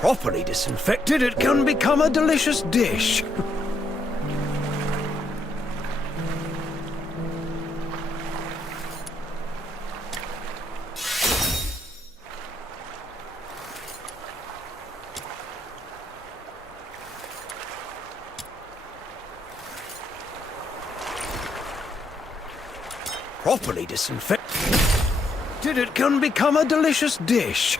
Properly disinfected, it can become a delicious dish. Properly disinfected, it can become a delicious dish.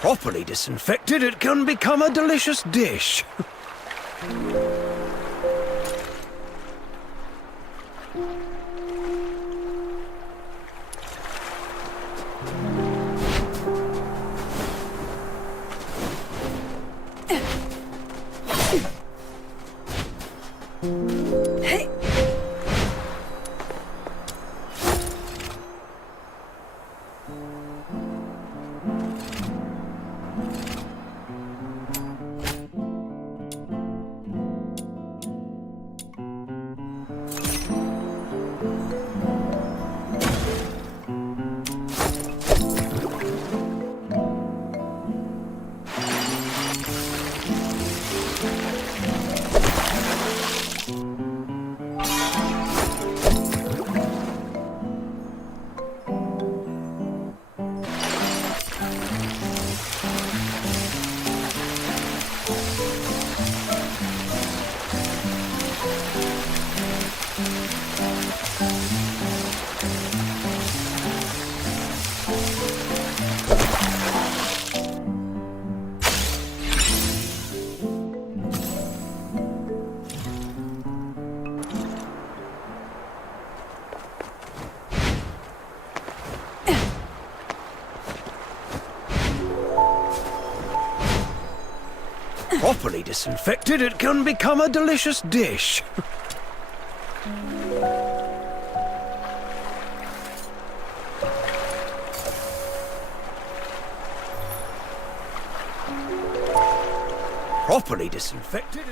Properly disinfected, it can become a delicious dish. Properly disinfected, it can become a delicious dish. Properly disinfected.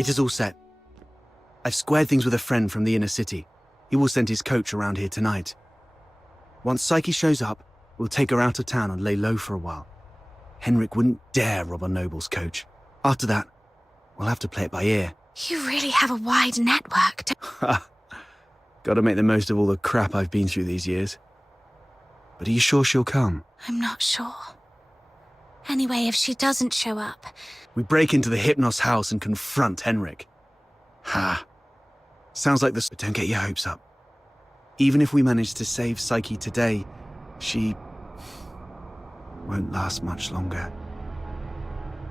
It is all set. I've squared things with a friend from the inner city. He will send his coach around here tonight. Once Psyche shows up, we'll take her out of town and lay low for a while. Henrik wouldn't dare rob a noble's coach. After that, we'll have to play it by ear. You really have a wide network. Gotta make the most of all the crap I've been through these years. But are you sure she'll come? I'm not sure. Anyway, if she doesn't show up... We break into the Hypnos house and confront Henrik. Ha. Sounds like this, but don't get your hopes up. Even if we manage to save Psyche today, she won't last much longer.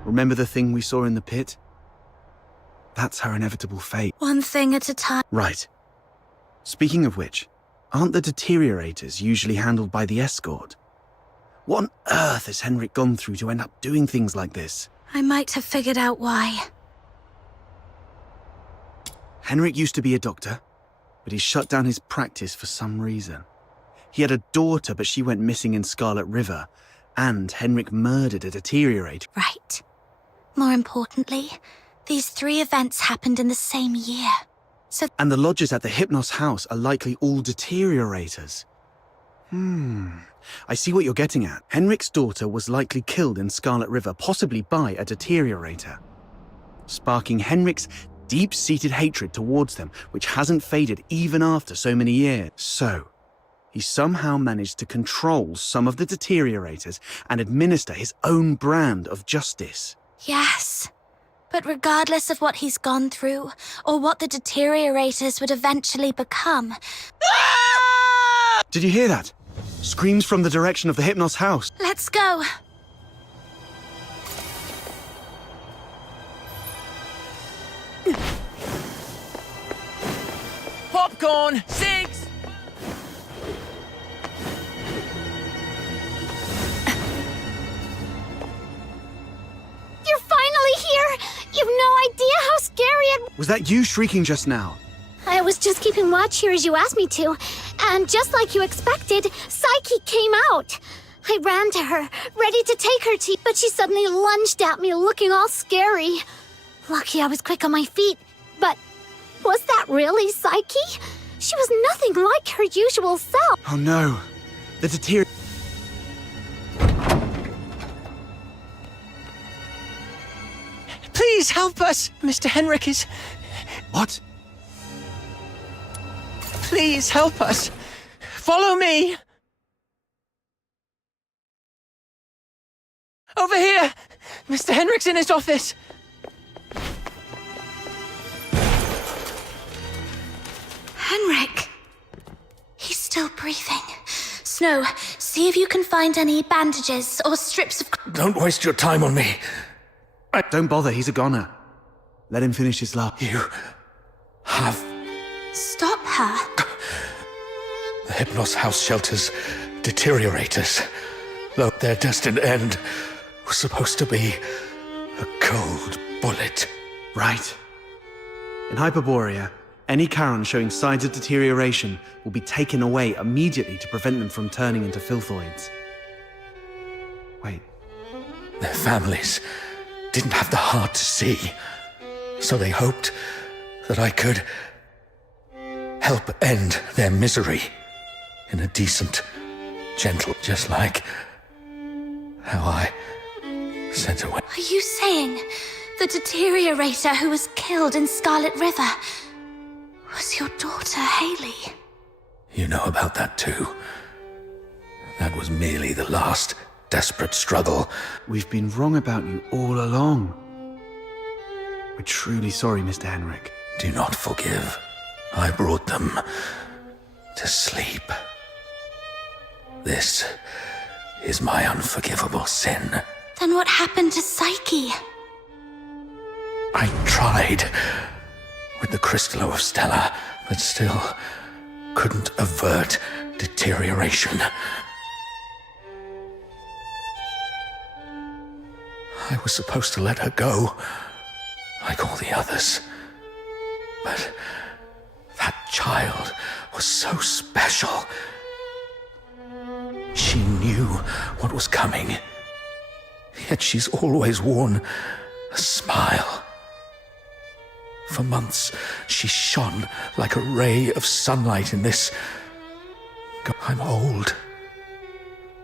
Remember the thing we saw in the pit? That's her inevitable fate. One thing at a time. Right. Speaking of which, aren't the deteriorators usually handled by the escort? What on earth has Henrik gone through to end up doing things like this? I might have figured out why. Henrik used to be a doctor, but he shut down his practice for some reason. He had a daughter, but she went missing in Scarlet River, and Henrik murdered a deteriorator. Right. More importantly, these 3 events happened in the same year. And the lodgers at the Hypnos house are likely all deteriorators. I see what you're getting at. Henrik's daughter was likely killed in Scarlet River, possibly by a deteriorator, sparking Henrik's deep-seated hatred towards them, which hasn't faded even after so many years. So, he somehow managed to control some of the deteriorators and administer his own brand of justice. Yes. But regardless of what he's gone through, or what the deteriorators would eventually become... Did you hear that? Screams from the direction of the Hypnos house. Let's go. Popcorn! 6! You're finally here! You've no idea how scary it... Was that you shrieking just now? I was just keeping watch here as you asked me to, and just like you expected, Psyche came out. I ran to her, ready to take her to, but she suddenly lunged at me, looking all scary. Lucky I was quick on my feet, but was that really Psyche? She was nothing like her usual self. Oh no, the Please help us! Mr. Henrik is... What? Please help us! Follow me! Over here! Mr. Henrik's in his office! Henrik. He's still breathing. Snow, see if you can find any bandages or strips of... Don't waste your time on me. Don't bother, he's a goner. Let him finish his lap. You have Stop her. the Hypnos house shelters deteriorators, though their destined end was supposed to be a cold bullet. Right. In Hyperborea, any Charon showing signs of deterioration will be taken away immediately to prevent them from turning into filthoids. Wait. Their families didn't have the heart to see, so they hoped that I could help end their misery in a decent, gentle, just like how I sent away. Are you saying the deteriorator who was killed in Scarlet River was your daughter, Haley? You know about that too. That was merely the last desperate struggle. We've been wrong about you all along. We're truly sorry, Mr. Henrik. Do not forgive. I brought them to sleep. This is my unforgivable sin. Then what happened to Psyche? I tried with the Crystallo of Stella, but still couldn't avert deterioration. I was supposed to let her go, like all the others. But that child was so special. She knew what was coming. Yet she's always worn a smile. for months. She shone like a ray of sunlight in this. I'm old.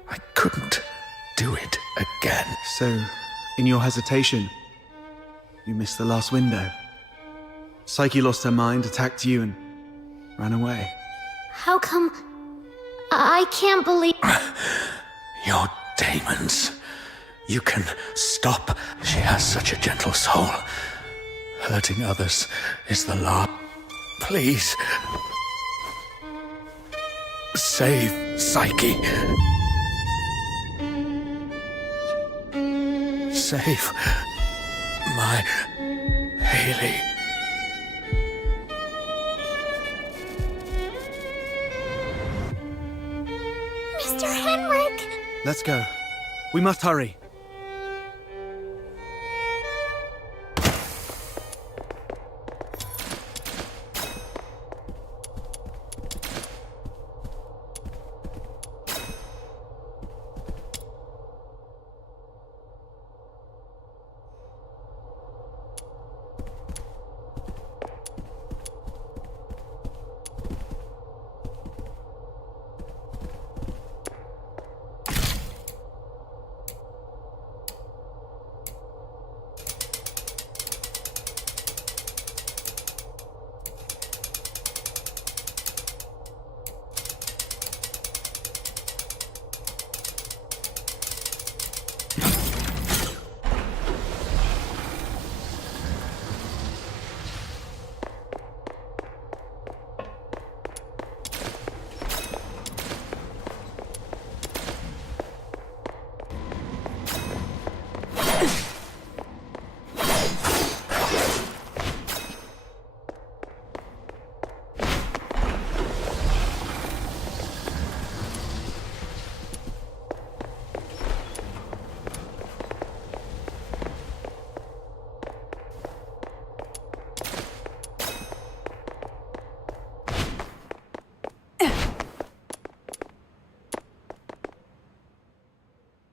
I couldn't do it again. So, in your hesitation, you missed the last window. Psyche lost her mind, attacked you, and ran away. How come... I can't believe... Your demons. You can stop. She has such a gentle soul. Hurting others is the law. Please. Save Psyche. Save my Haley. Mr. Henrik! Let's go. We must hurry.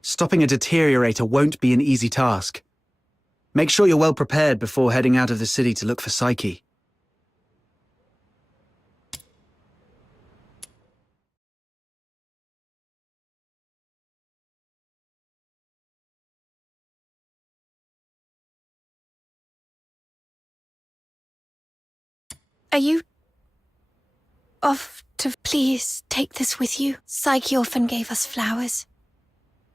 Stopping a deteriorator won't be an easy task. Make sure you're well prepared before heading out of the city to look for Psyche. Are you off to... Please take this with you. Psyche often gave us flowers.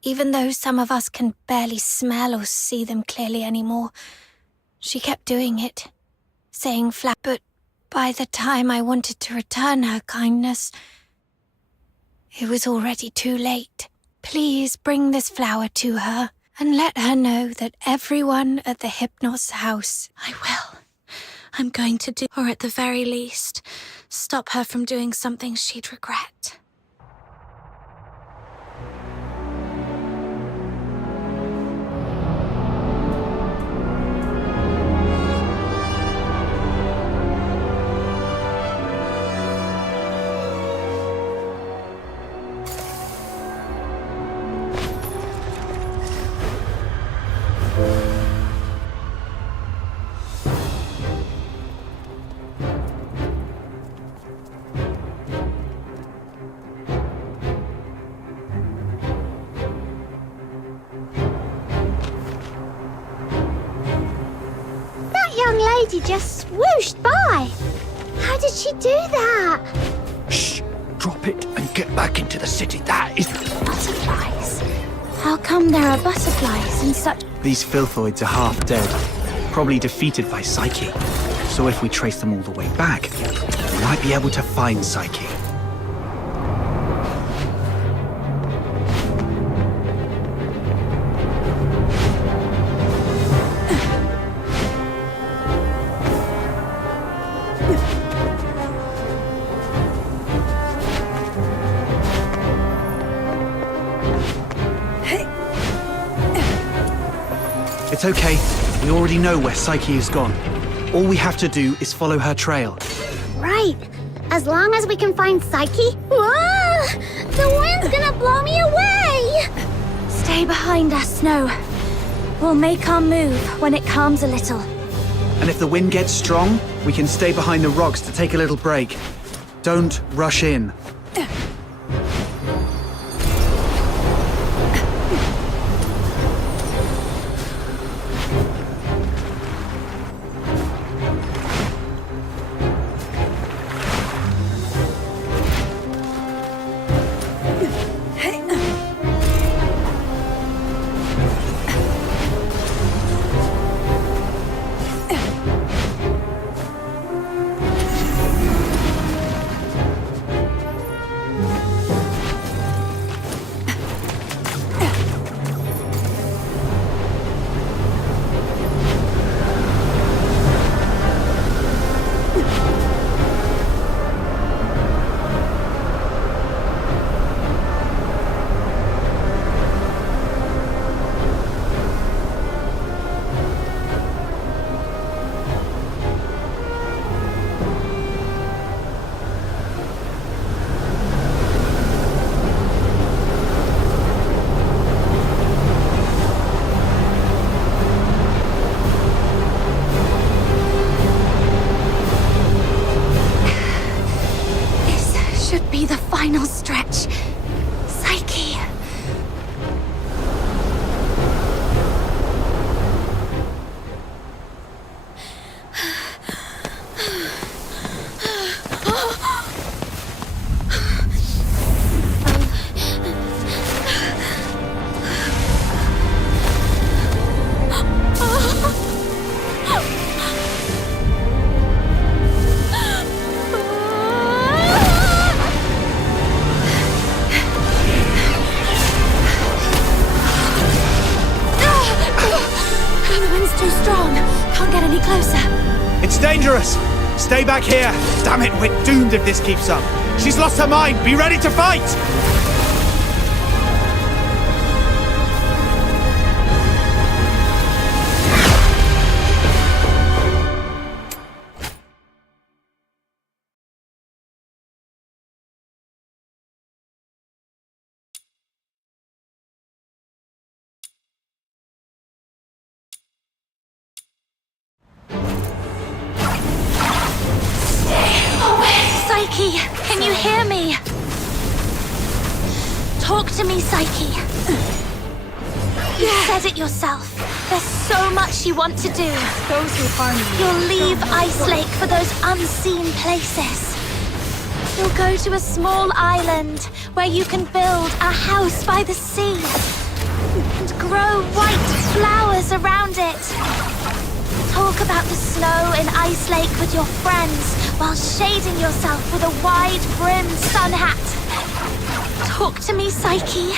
Even though some of us can barely smell or see them clearly anymore, she kept doing it, saying flat. But by the time I wanted to return her kindness, it was already too late. Please bring this flower to her and let her know that everyone at the Hypnos house... I will. I'm going to do, or at the very least, stop her from doing something she'd regret. Lady just swooshed by. How did she do that? Shh! Drop it and get back into the city. That is... Butterflies? How come there are butterflies in such... These filthoids are half dead, probably defeated by Psyche. So if we trace them all the way back, we might be able to find Psyche. It's okay. We already know where Psyche has gone. All we have to do is follow her trail. Right. As long as we can find Psyche... Whoa! The wind's gonna blow me away! Stay behind us, Snow. We'll make our move when it calms a little. And if the wind gets strong, we can stay behind the rocks to take a little break. Don't rush in. Should be the final stretch. Psyche. The wind's too strong. Can't get any closer. It's dangerous! Stay back here! Damn it, we're doomed if this keeps up. She's lost her mind! Be ready to fight! Psyche, can you hear me? Talk to me, Psyche. You said it yourself. There's so much you want to do. Those who harm you. You'll leave Ice Lake for those unseen places. You'll go to a small island where you can build a house by the sea and grow white flowers around it. Talk about the snow in Ice Lake with your friends while shading yourself with a wide-brimmed sun hat. Talk to me, Psyche.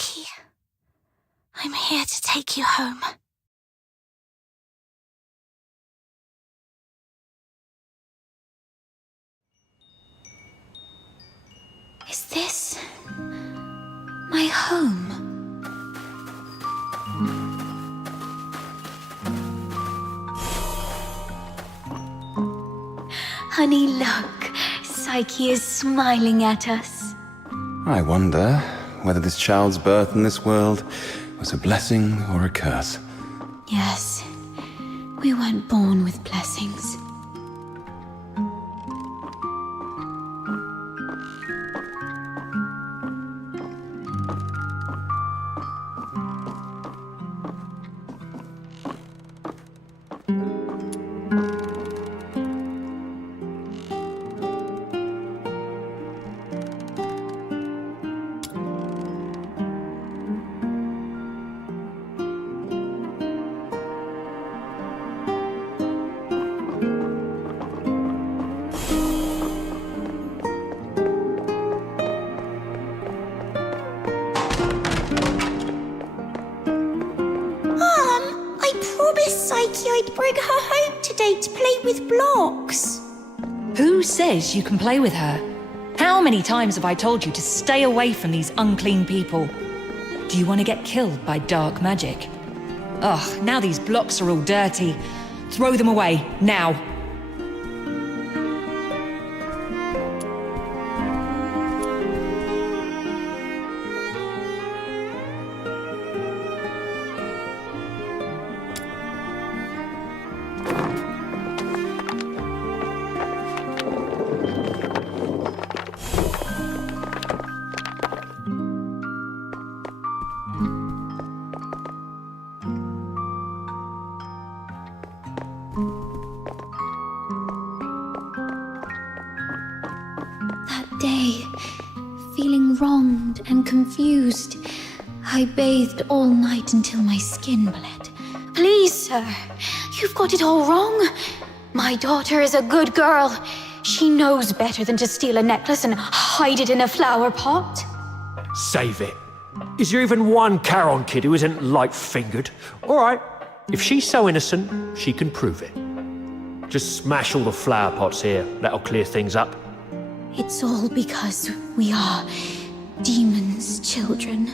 Psyche. I'm here to take you home. Is this my home? Honey, look. Psyche is smiling at us. I wonder whether this child's birth in this world was a blessing or a curse. Yes, we weren't born with blessings. Psyche, I'd bring her home today to play with blocks. Who says you can play with her? How many times have I told you to stay away from these unclean people? Do you want to get killed by dark magic? Ugh, now these blocks are all dirty. Throw them away, now. Day, feeling wronged and confused, I bathed all night until my skin bled. Please, sir, you've got it all wrong. My daughter is a good girl. She knows better than to steal a necklace and hide it in a flower pot. Save it. Is there even one Charon kid who isn't light-fingered? All right, if she's so innocent, she can prove it. Just smash all the flower pots here. That'll clear things up. It's all because we are demons' children.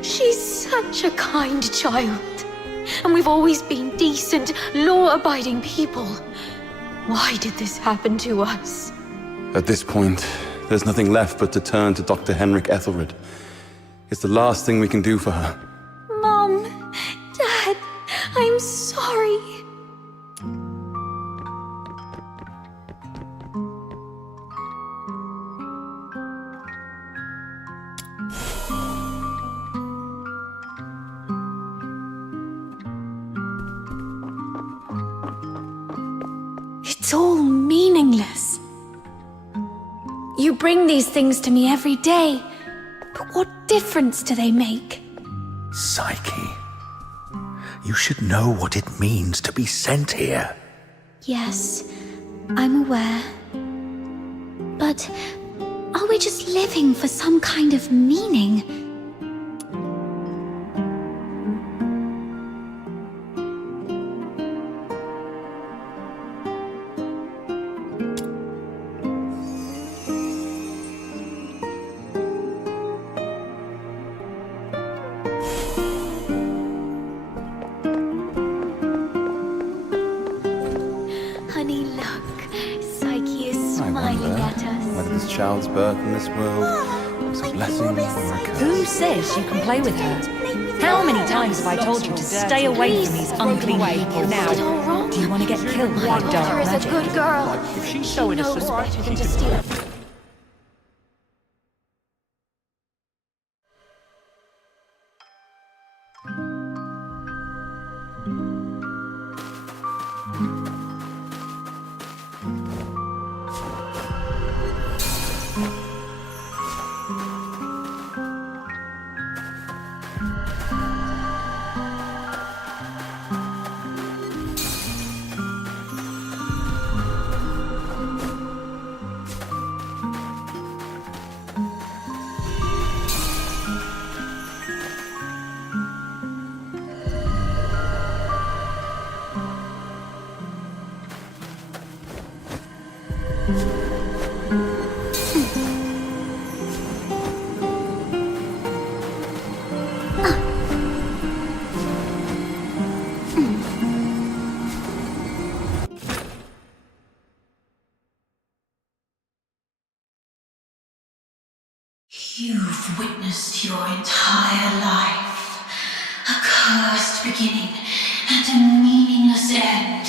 She's such a kind child. And we've always been decent, law-abiding people. Why did this happen to us? At this point, there's nothing left but to turn to Dr. Henrik Ethelred. It's the last thing we can do for her. Mom, Dad, I'm sorry. It's all meaningless. You bring these things to me every day, but what difference do they make? Psyche, you should know what it means to be sent here. Yes, I'm aware. But are we just living for some kind of meaning? Honey, look. Psyche is smiling at us. Whether this child's birth in this world was a blessing or a curse. Who says you can play with her? Play with How many times have I told you to stay away from these unclean people now? Is it all wrong? Do you want to get killed by My dark daughter is a magic? good girl. If she's so Knows innocent, better she than to can steal. You've witnessed your entire life, a cursed beginning and a meaningless end.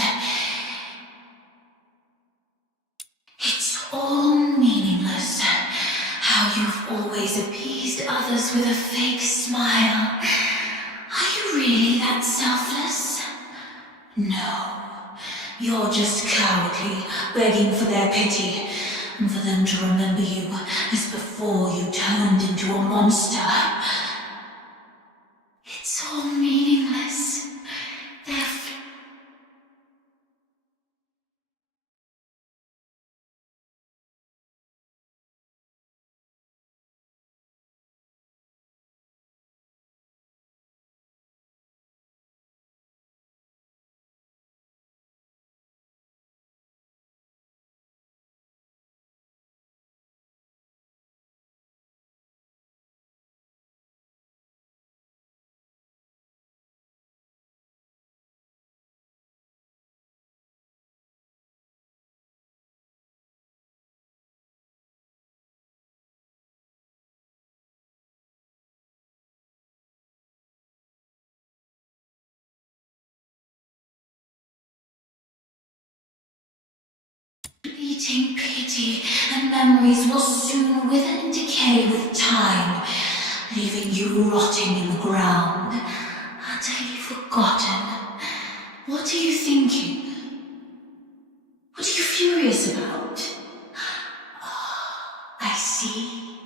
It's all meaningless. How you've always appeased others with a fake smile. Are you really that selfless? No. You're just cowardly, begging for their pity, and for them to remember you as before you turned into a monster. It's all meaningless. They're fleeting pity and memories will soon wither and decay with time, leaving you rotting in the ground, utterly forgotten. What are you thinking? What are you furious about? Ah, I see.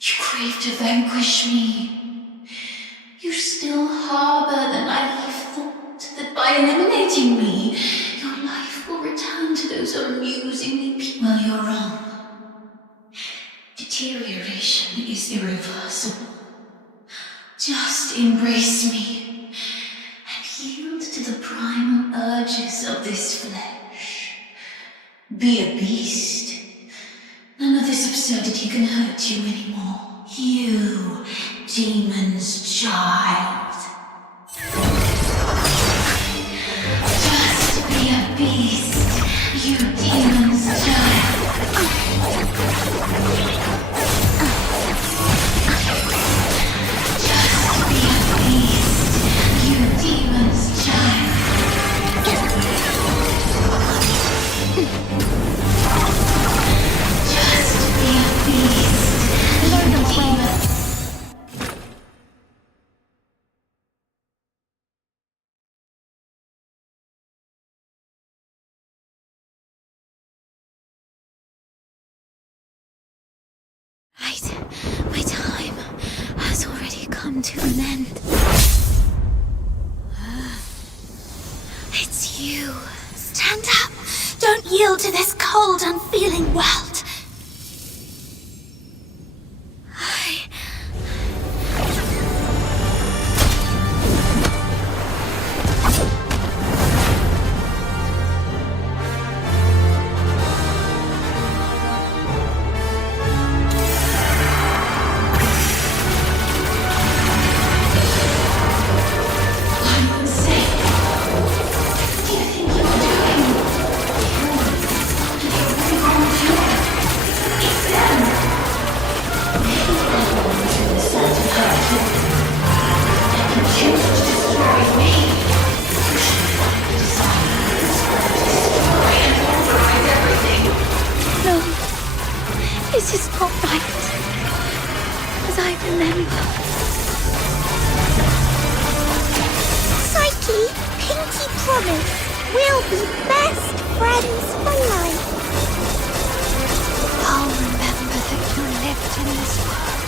You crave to vanquish me. You still harbor the naive thought that by eliminating me, your life will return to those amusingly people. Well, you're wrong. Deterioration is irreversible. Just embrace me and yield to the primal urges of this flesh. Be a beast. None of this absurdity can hurt you anymore. You, demon's child. Just be a beast, you demon's child. Just be a beast, you demon's child. Just be a beast, you demon. My time has already come to an end. It's you. Stand up. Don't yield to this cold, unfeeling world. What do you think you're doing? You're really going to promise we'll be best friends for life. I'll remember that you lived in this world.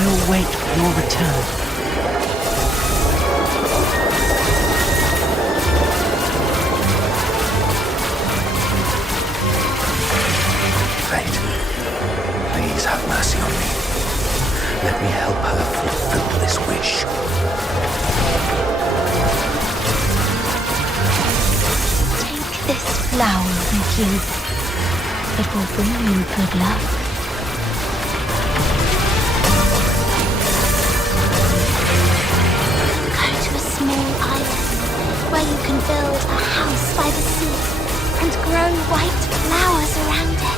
We'll wait for your return. Fate, please have mercy on me. Let me help her fulfill this wish. Take this flower with you. It will bring you good luck. Go to a small island where you can build a house by the sea and grow white flowers around it.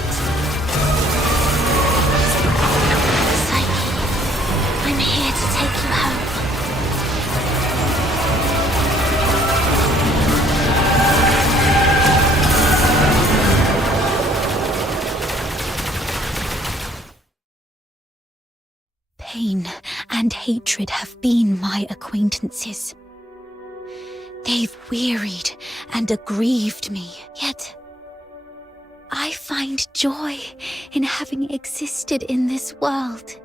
Psyche, I'm here to take you home. Pain and hatred have been my acquaintances. They've wearied and aggrieved me, yet I find joy in having existed in this world.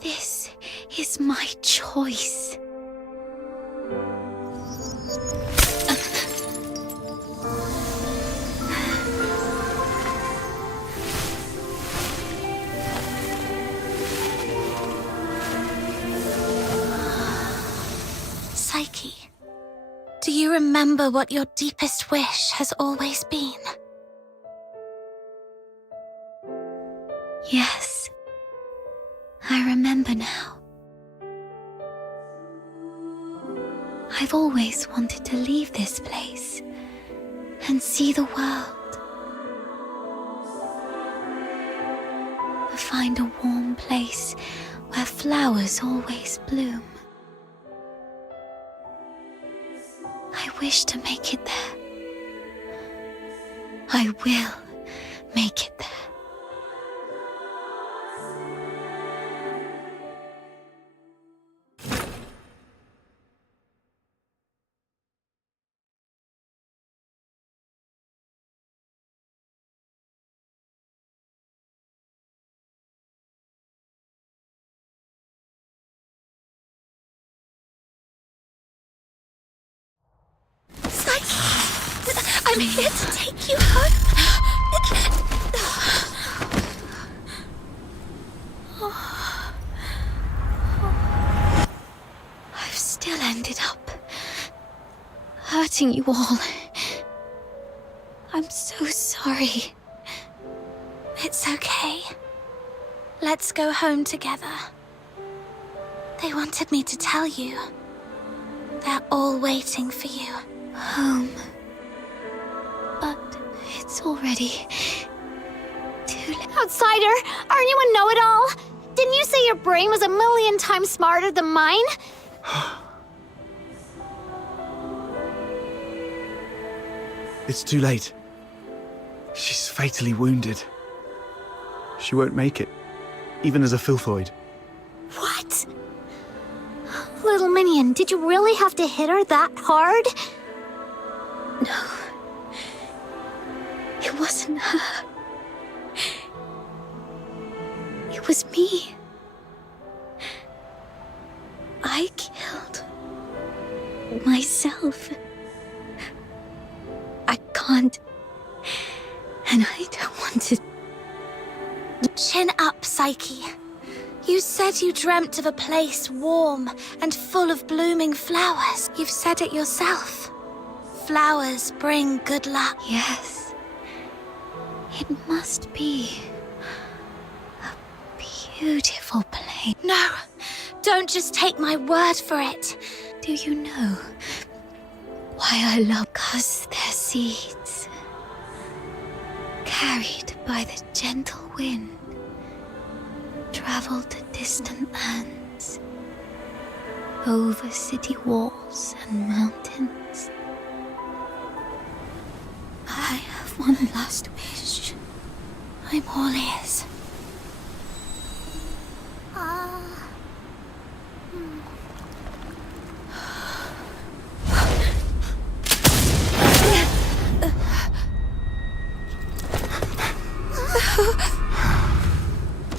This is my choice. Psyche, do you remember what your deepest wish has always been? Yes, I remember now. I've always wanted to leave this place and see the world. To find a warm place where flowers always bloom. I wish to make it there. I will make it there. I'm here to take you home. I've still ended up hurting you all. I'm so sorry. It's okay. Let's go home together. They wanted me to tell you. They're all waiting for you. Home. But it's already too late. Outsider, aren't you a know-it-all? Didn't you say your brain was 1,000,000 times smarter than mine? It's too late. She's fatally wounded. She won't make it, even as a Filthoid. What? Little minion, did you really have to hit her that hard? No. It wasn't her. It was me. I killed myself. I can't. And I don't want to. Chin up, Psyche. You said you dreamt of a place warm and full of blooming flowers. You've said it yourself. Flowers bring good luck. Yes. It must be a beautiful place. No, don't just take my word for it. Do you know why I love? 'Cause they're seeds carried by the gentle wind, travel to distant lands, over city walls and mountains. I have one last wish. I'm all ears.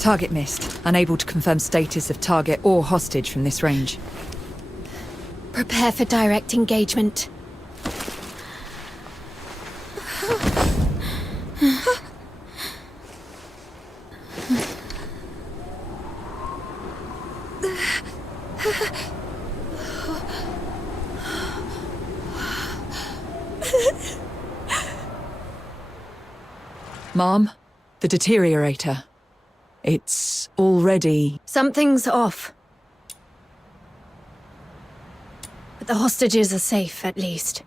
Target missed. Unable to confirm status of target or hostage from this range. Prepare for direct engagement. Mom, the deteriorator. It's already... Something's off. But the hostages are safe, at least.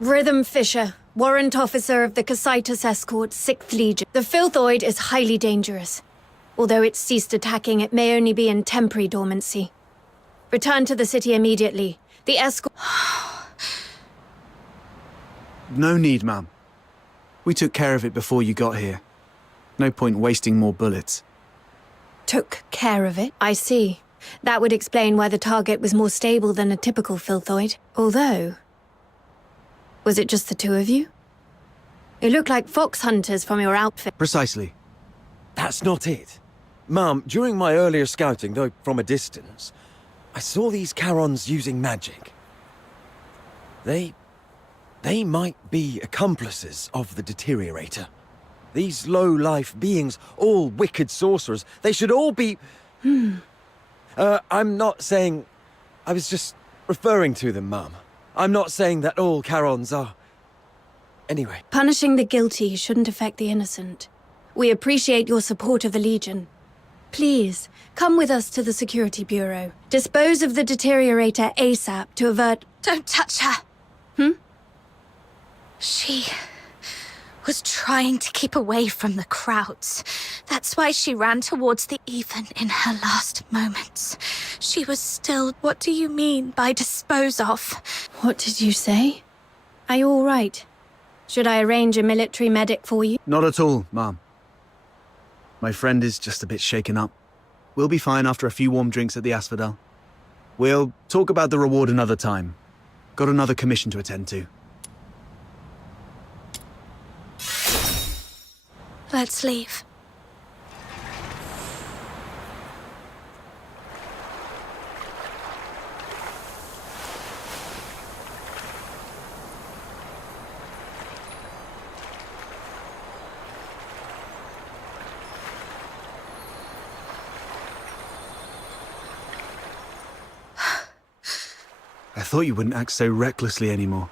Rhythm Fisher, warrant officer of the Cassitus Escort, 6th Legion. The Filthoid is highly dangerous. Although it's ceased attacking, it may only be in temporary dormancy. Return to the city immediately. The escort... No need, ma'am. We took care of it before you got here. No point wasting more bullets. Took care of it? I see. That would explain why the target was more stable than a typical Filthoid. Although... Was it just the two of you? You look like fox hunters from your outfit. Precisely. That's not it. Mum, during my earlier scouting, though from a distance, I saw these Charons using magic. They might be accomplices of the deteriorator. These low-life beings, all wicked sorcerers, they should all be... I'm not saying... I was just referring to them, Mum. I'm not saying that all Charons are... Anyway. Punishing the guilty shouldn't affect the innocent. We appreciate your support of the Legion. Please, come with us to the Security Bureau. Dispose of the deteriorator ASAP to avert... Don't touch her. She was trying to keep away from the crowds. That's why she ran towards the Even in her last moments. She was still... What do you mean by dispose of? What did you say? Are you all right? Should I arrange a military medic for you? Not at all, ma'am. My friend is just a bit shaken up. We'll be fine after a few warm drinks at the Asphodel. We'll talk about the reward another time. Got another commission to attend to. Let's leave. I thought you wouldn't act so recklessly anymore.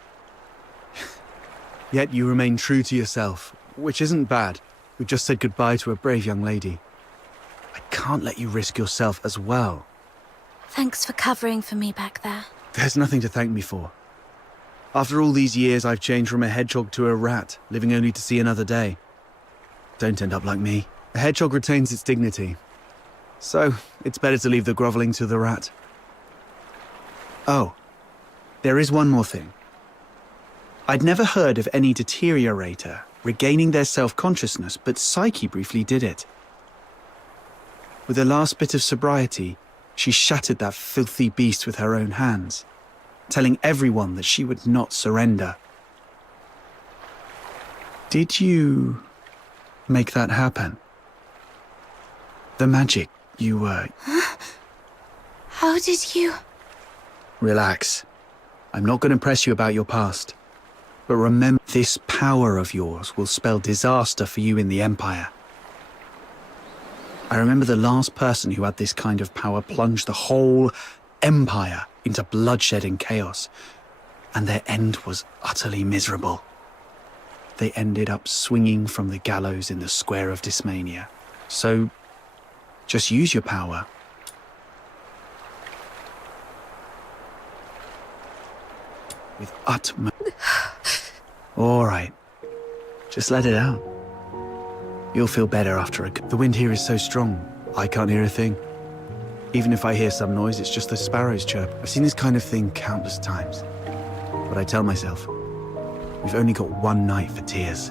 Yet you remain true to yourself, which isn't bad. We've just said goodbye to a brave young lady. I can't let you risk yourself as well. Thanks for covering for me back there. There's nothing to thank me for. After all these years, I've changed from a hedgehog to a rat, living only to see another day. Don't end up like me. A hedgehog retains its dignity. So, it's better to leave the groveling to the rat. Oh, there is one more thing. I'd never heard of any deteriorator regaining their self-consciousness, but Psyche briefly did it. With the last bit of sobriety, she shattered that filthy beast with her own hands, telling everyone that she would not surrender. Did you make that happen? The magic you were... How did you... Relax. I'm not going to press you about your past. But remember, this power of yours will spell disaster for you in the Empire. I remember the last person who had this kind of power plunged the whole Empire into bloodshed and chaos, and their end was utterly miserable. They ended up swinging from the gallows in the Square of Dysmania. So, just use your power. With utmost... All right. Just let it out. You'll feel better after a... The wind here is so strong, I can't hear a thing. Even if I hear some noise, it's just the sparrows chirp. I've seen this kind of thing countless times. But I tell myself, we've only got one night for tears.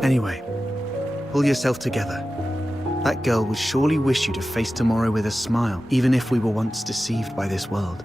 Anyway, pull yourself together. That girl would surely wish you to face tomorrow with a smile, even if we were once deceived by this world.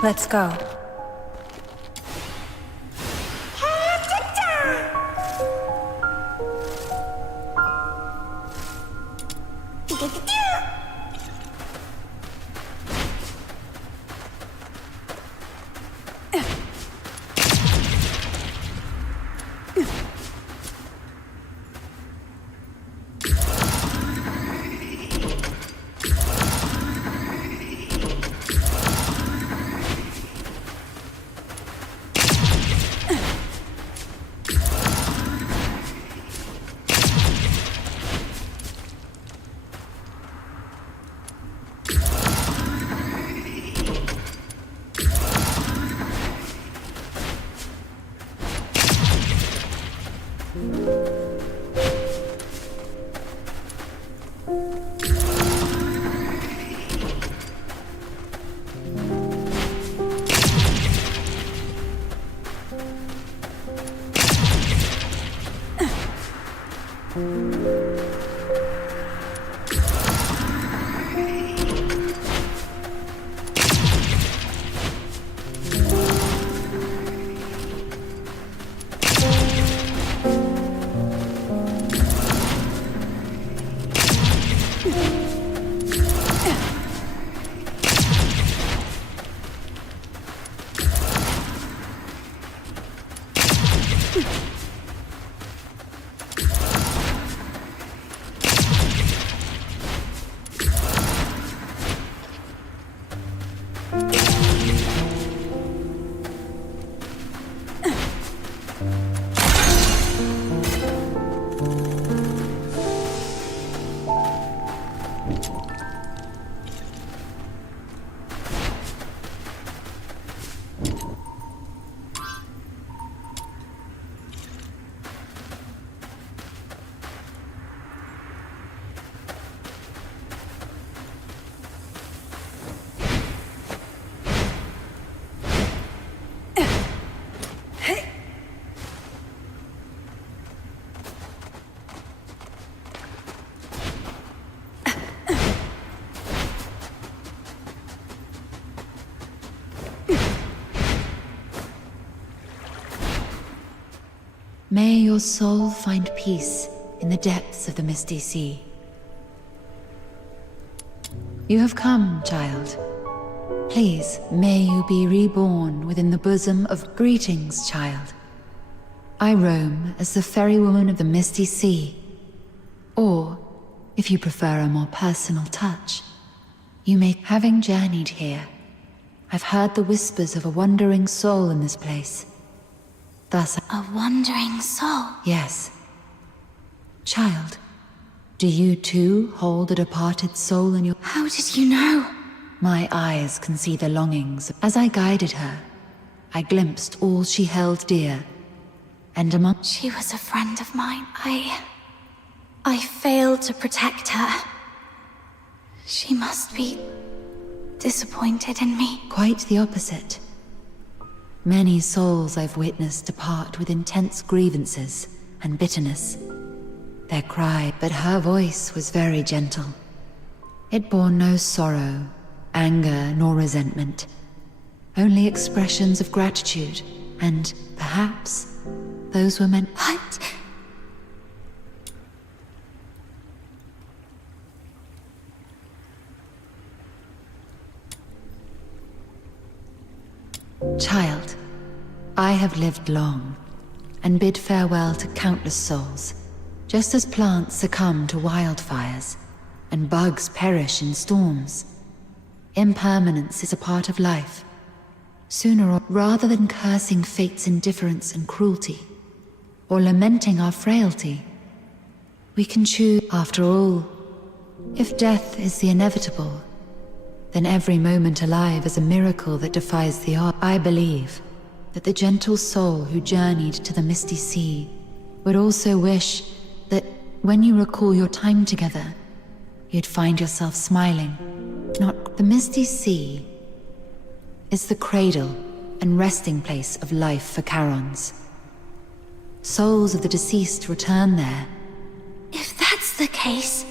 Let's go. May your soul find peace in the depths of the misty sea. You have come, child. Please, may you be reborn within the bosom of greetings, child. I roam as the ferrywoman of the misty sea. Or, if you prefer a more personal touch, you may, having journeyed here, I've heard the whispers of a wandering soul in this place. Thus, A wandering soul. yes. Child, do you too hold a departed soul in your... How did you know? My eyes can see the longings. As I guided her, I glimpsed all she held dear. And among... She was a friend of mine. I failed to protect her. She must be disappointed in me. Quite the opposite. Many souls I've witnessed depart with intense grievances and bitterness. Their cry, but her voice was very gentle. It bore no sorrow, anger, nor resentment. Only expressions of gratitude, and perhaps those were meant... What? Child, I have lived long, and bid farewell to countless souls, just as plants succumb to wildfires, and bugs perish in storms. Impermanence is a part of life. Sooner or rather than cursing fate's indifference and cruelty, or lamenting our frailty, we can choose. After all, if death is the inevitable, then every moment alive is a miracle that defies the odds. I believe that the gentle soul who journeyed to the Misty Sea would also wish that when you recall your time together, you'd find yourself smiling. Not the Misty Sea is the cradle and resting place of life for Charons. Souls of the deceased return there. If that's the case,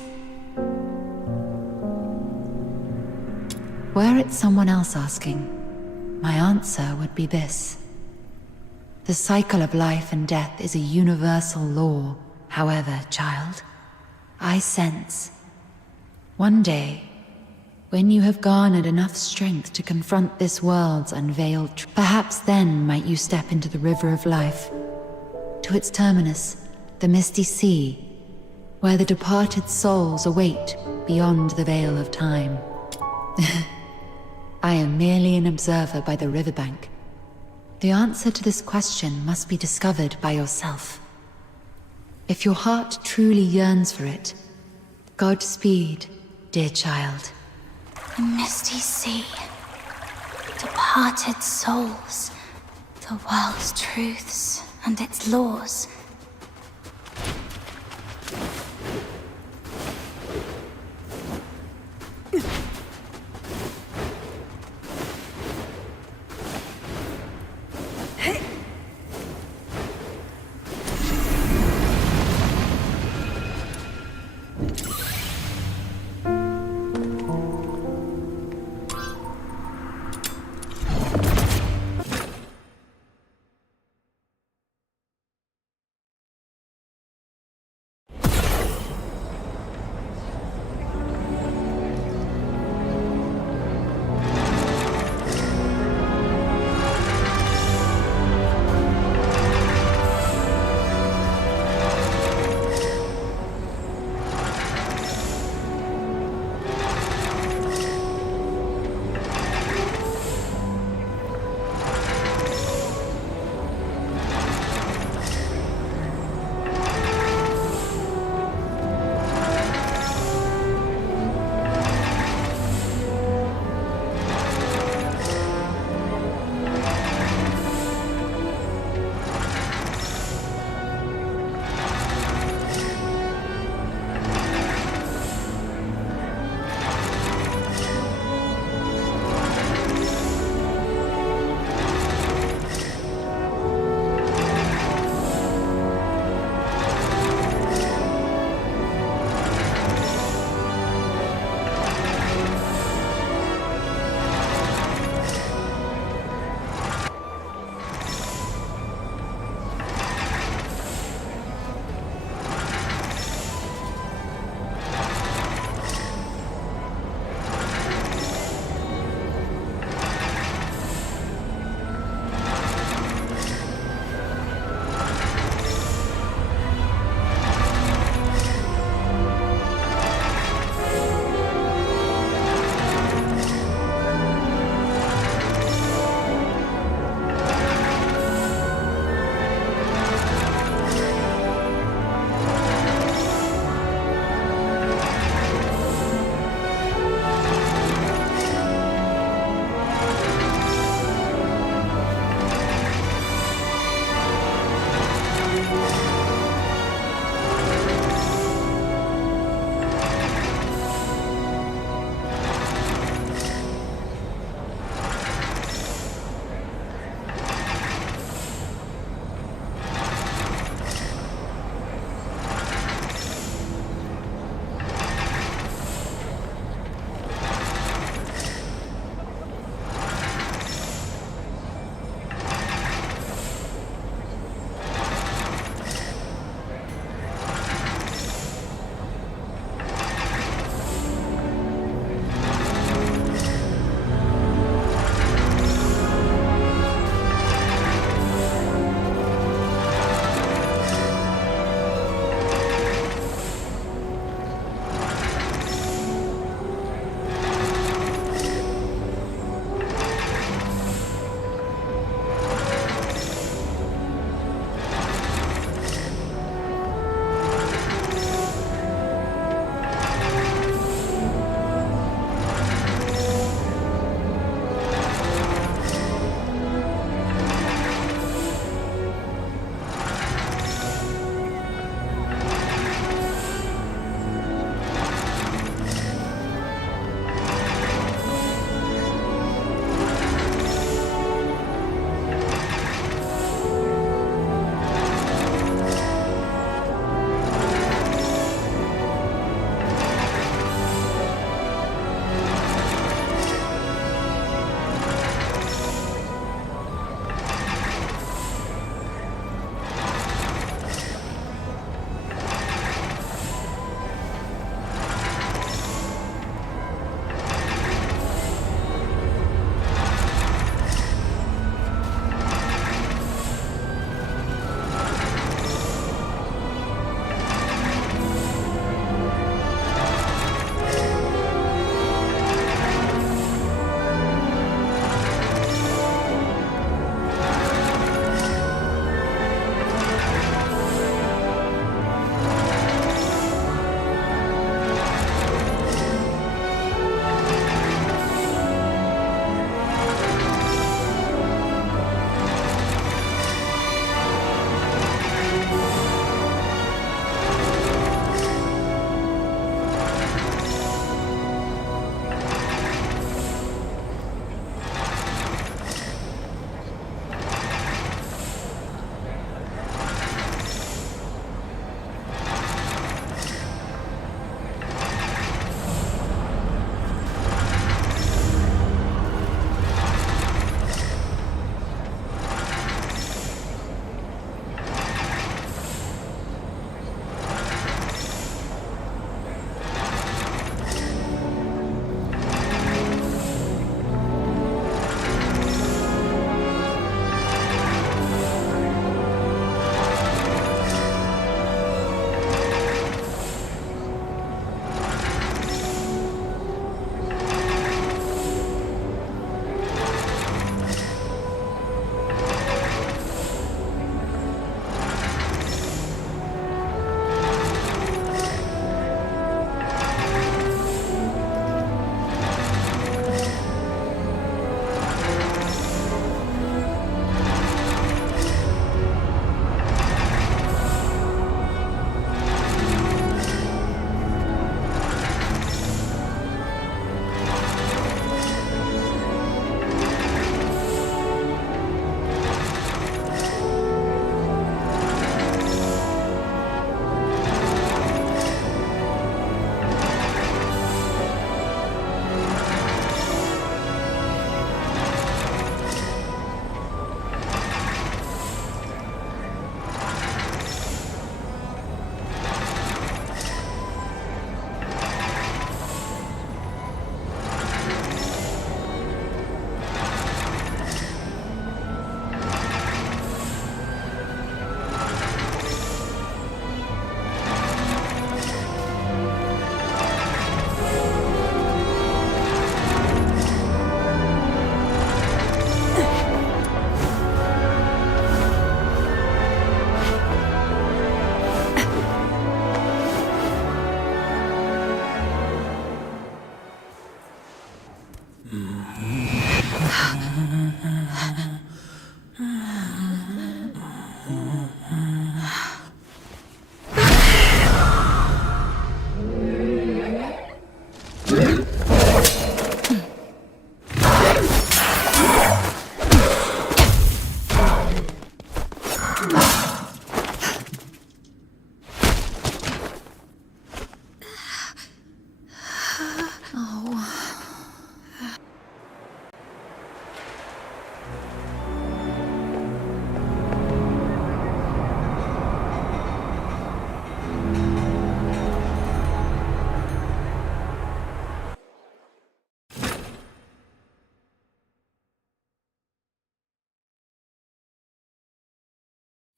Were it someone else asking, my answer would be this. The cycle of life and death is a universal law. However, child, I sense one day, when you have garnered enough strength to confront this world's unveiled truth, perhaps then might you step into the river of life, to its terminus, the Misty Sea, where the departed souls await beyond the veil of time. I am merely an observer by the riverbank. The answer to this question must be discovered by yourself. If your heart truly yearns for it, Godspeed, dear child. the Misty Sea, departed souls, the world's truths and its laws.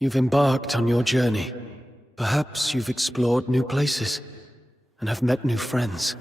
You've embarked on your journey. Perhaps you've explored new places and have met new friends.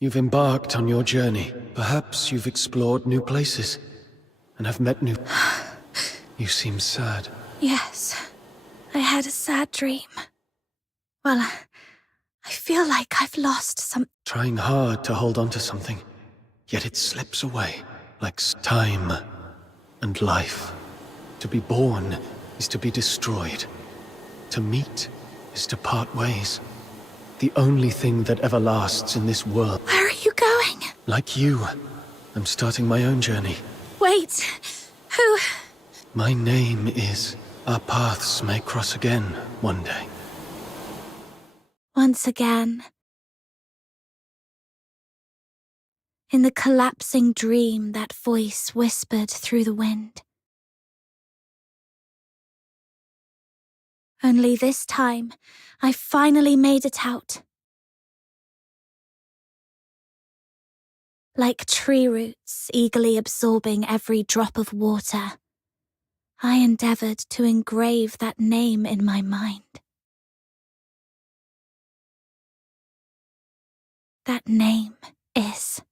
You've embarked on your journey. Perhaps you've explored new places and have met new... You seem sad. Yes, I had a sad dream. Well, I feel like I've lost some... Trying hard to hold on to something, yet it slips away, like time and life. To be born is to be destroyed. To meet is to part ways. The only thing that ever lasts in this world. Where are you going? Like you, I'm starting my own journey. Wait, who... My name is... Our paths may cross again one day. Once again. In the collapsing dream, that voice whispered through the wind. Only this time, I finally made it out. Like tree roots eagerly absorbing every drop of water, I endeavored to engrave that name in my mind. That name is...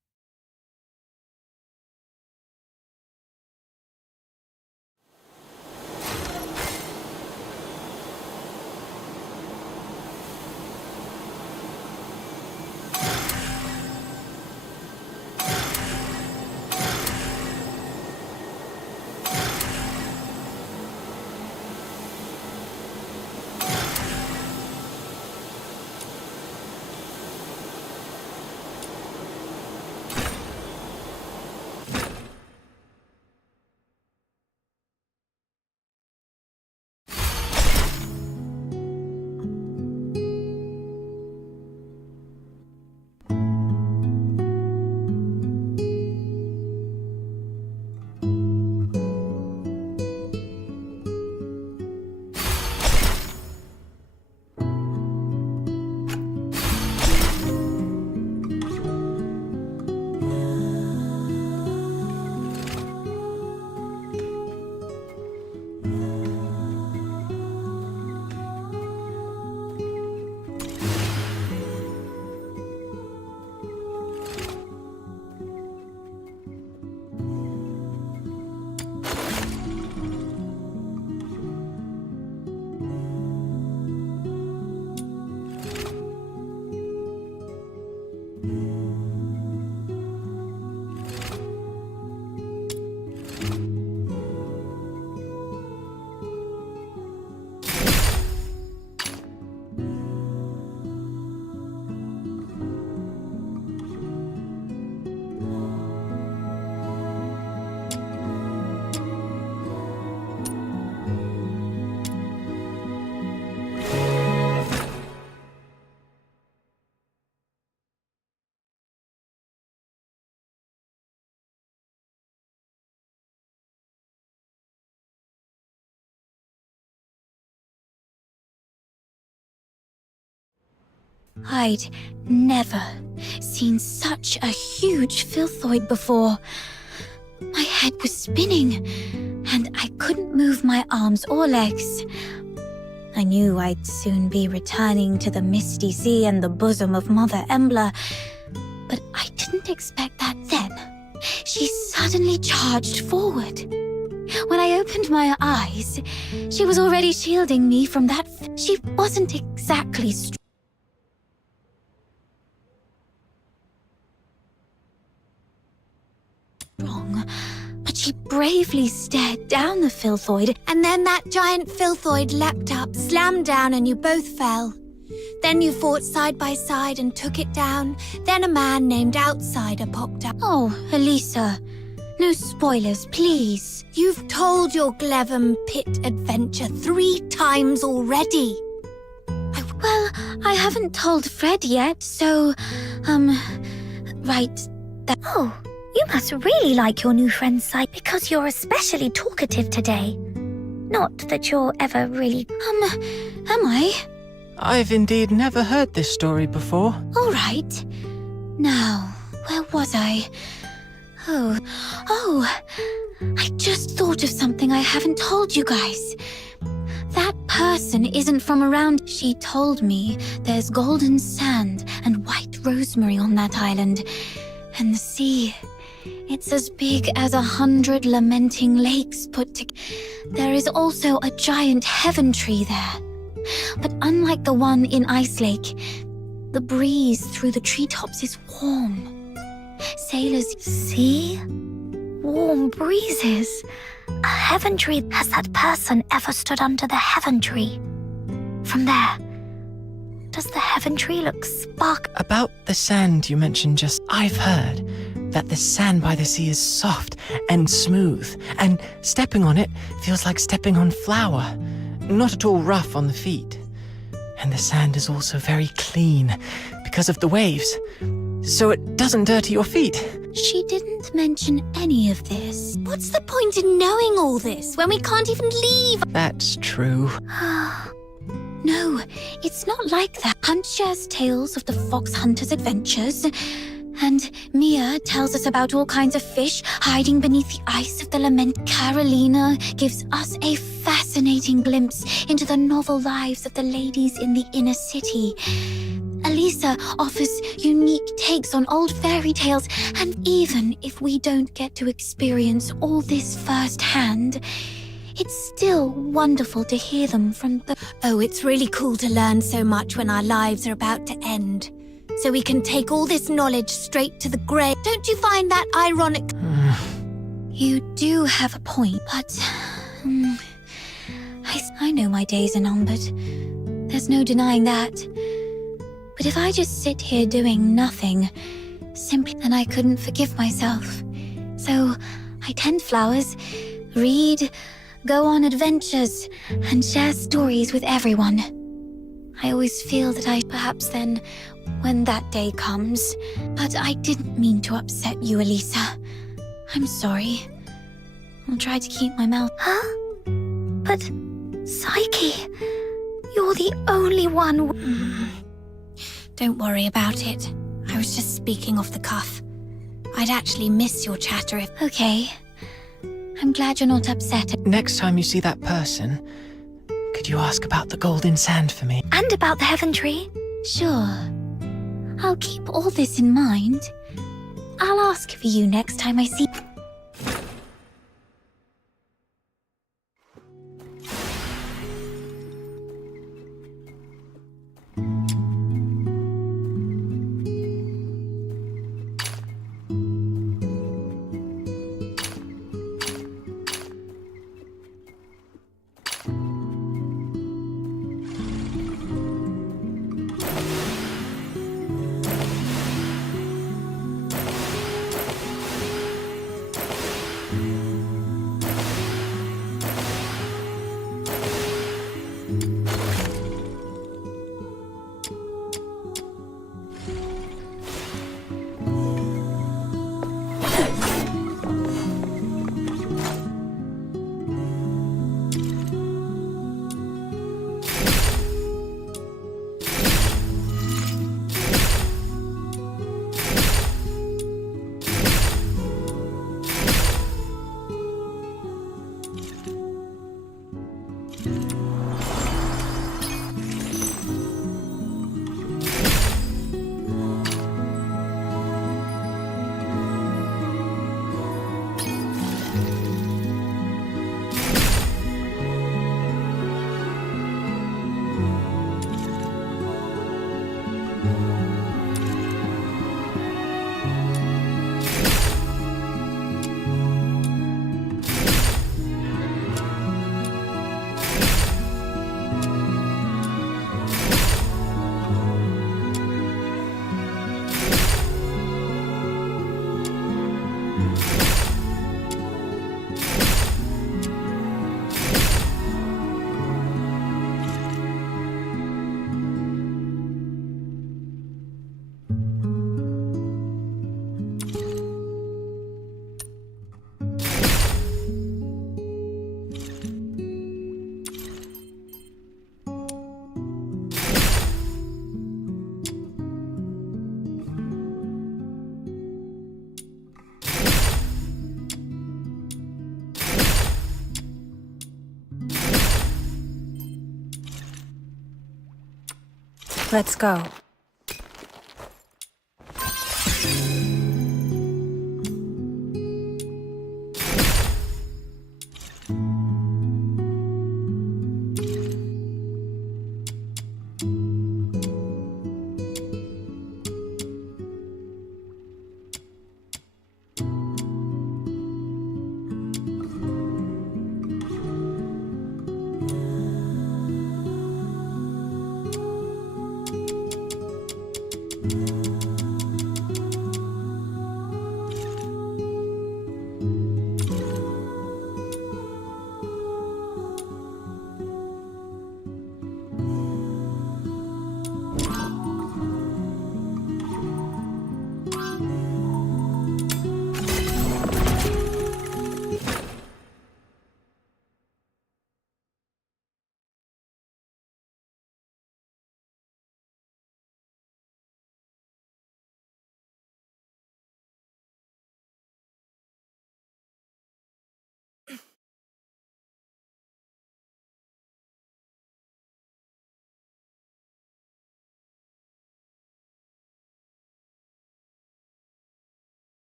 I'd never seen such a huge filthoid before. My head was spinning, and I couldn't move my arms or legs. I knew I'd soon be returning to the Misty Sea and the bosom of Mother Embla, but I didn't expect that then. She suddenly charged forward. When I opened my eyes, she was already shielding me from that. She wasn't exactly strong, but she bravely stared down the filthoid, and then that giant filthoid leapt up, slammed down, and you both fell. Then you fought side by side and took it down. Then a man named Outsider popped up. Oh, Elisa, no spoilers, please. You've told your Glevum Pit adventure 3 times already. Well, I haven't told Fred yet, so, right, that... Oh, you must really like your new friend, Psyche, because you're especially talkative today. Not that you're ever really... Am I? I've indeed never heard this story before. All right. Now, where was I? Oh, I just thought of something I haven't told you guys. That person isn't from around. She told me there's golden sand and white rosemary on that island. And the sea, it's as big as 100 lamenting lakes put together. There is also a giant heaven tree there. But unlike the one in Ice Lake, the breeze through the treetops is warm. Sailors See? Warm breezes. A heaven tree. Has that person ever stood under the heaven tree? From there, does the heaven tree look About the sand you mentioned just... I've heard that the sand by the sea is soft and smooth, and stepping on it feels like stepping on flour. Not at all rough on the feet. And the sand is also very clean because of the waves, so it doesn't dirty your feet. She didn't mention any of this. What's the point in knowing all this when we can't even leave? That's true. No, it's not like that. Hunt shares tales of the fox hunter's adventures, and Mia tells us about all kinds of fish hiding beneath the ice of the lament. Carolina gives us a fascinating glimpse into the novel lives of the ladies in the inner city. Elisa offers unique takes on old fairy tales, and even if we don't get to experience all this firsthand, it's still wonderful to hear them from the... Oh, it's really cool to learn so much when our lives are about to end. So we can take all this knowledge straight to the grave. Don't you find that ironic? You do have a point, but... I know my days are numbered. There's no denying that. But if I just sit here doing nothing, simply, then I couldn't forgive myself. So I tend flowers, read, go on adventures, and share stories with everyone. I always feel that perhaps then, when that day comes. But I didn't mean to upset you, Elisa. I'm sorry. I'll try to keep my mouth... Huh? But, Psyche, you're the only one... Don't worry about it. I was just speaking off the cuff. I'd actually miss your chatter if... Okay. I'm glad you're not upset. Next time you see that person, could you ask about the golden sand for me? And about the heaven tree? Sure. I'll keep all this in mind. I'll ask for you next time I see... Let's go.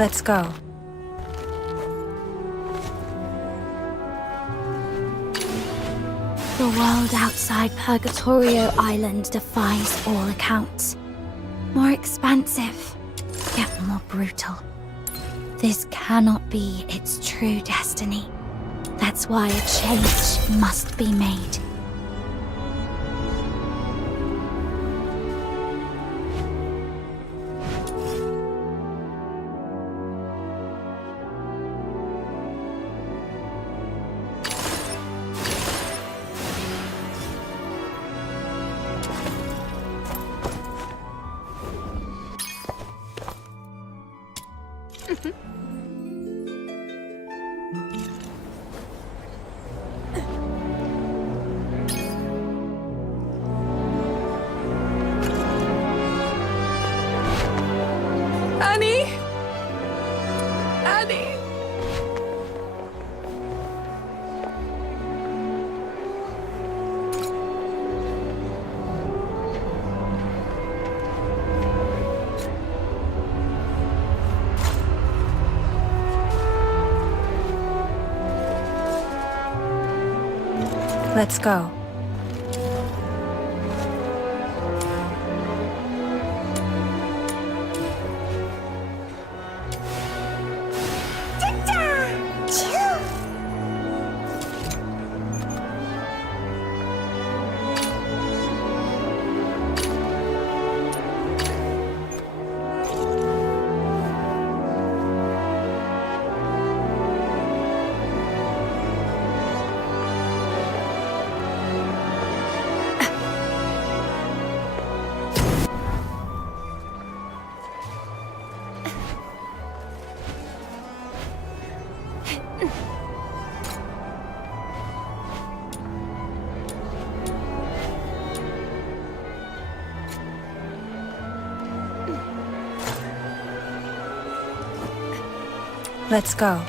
Let's go. The world outside Purgatorio Island defies all accounts. More expansive, yet more brutal. This cannot be its true destiny. That's why a change must be made. Annie! Annie! Let's go. Let's go.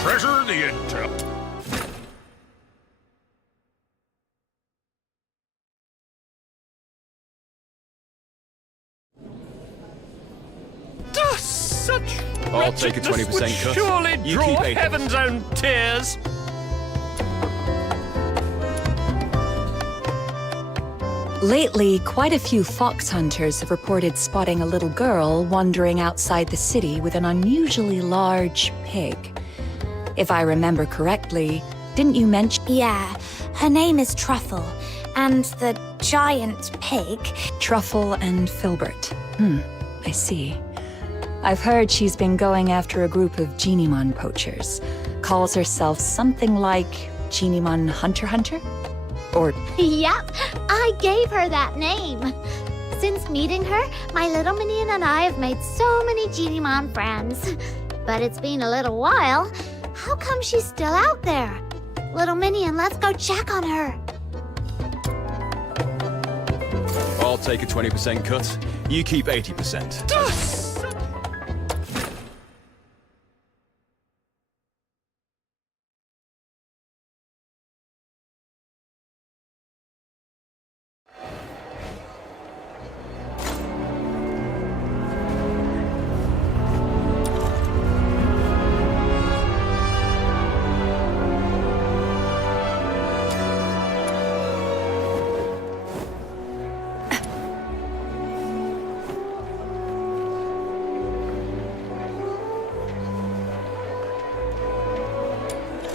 Treasure the intel. Such I'll take a 20% would cut. surely You draw keep 80%. heaven's own tears. Lately, quite a few fox hunters have reported spotting a little girl wandering outside the city with an unusually large pig. If I remember correctly, didn't you mention Yeah, her name is Truffle, and the giant pig. Truffle and Filbert? I see. I've heard she's been going after a group of Genimon poachers. Calls herself something like Genimon Hunter? Or Yep, I gave her that name. Since meeting her, my little minion and I have made so many Genimon friends. But it's been a little while. How come she's still out there? Little minion, let's go check on her. I'll take a 20% cut. You keep 80%.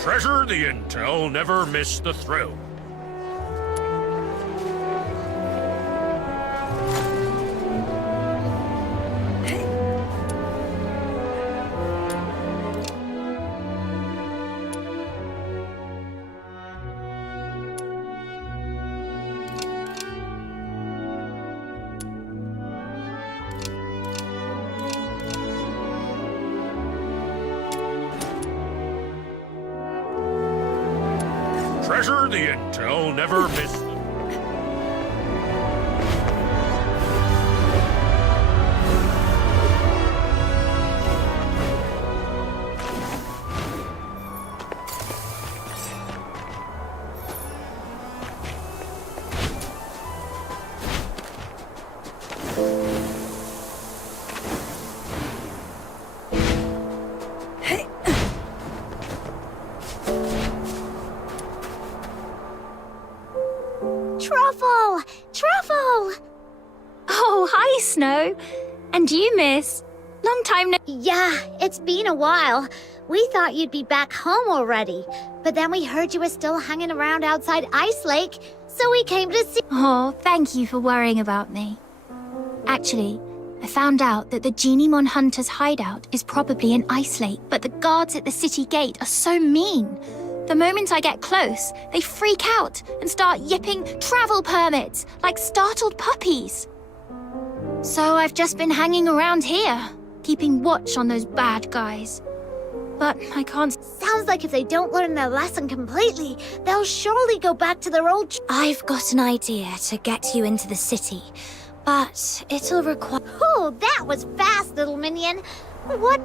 Treasure the intel, never miss the thrill. Treasure the intel, never miss the... Truffle! Truffle! Oh, hi, Snow. And you, miss? Long time no— Yeah, it's been a while. We thought you'd be back home already. But then we heard you were still hanging around outside Ice Lake, so we came to see— Oh, thank you for worrying about me. Actually, I found out that the Genimon Hunter's hideout is probably in Ice Lake, but the guards at the city gate are so mean. The moment I get close, they freak out and start yipping travel permits like startled puppies. So I've just been hanging around here, keeping watch on those bad guys. But I can't— Sounds like if they don't learn their lesson completely, they'll surely go back to their old— I've got an idea to get you into the city, but it'll require— Oh, that was fast, little minion. What?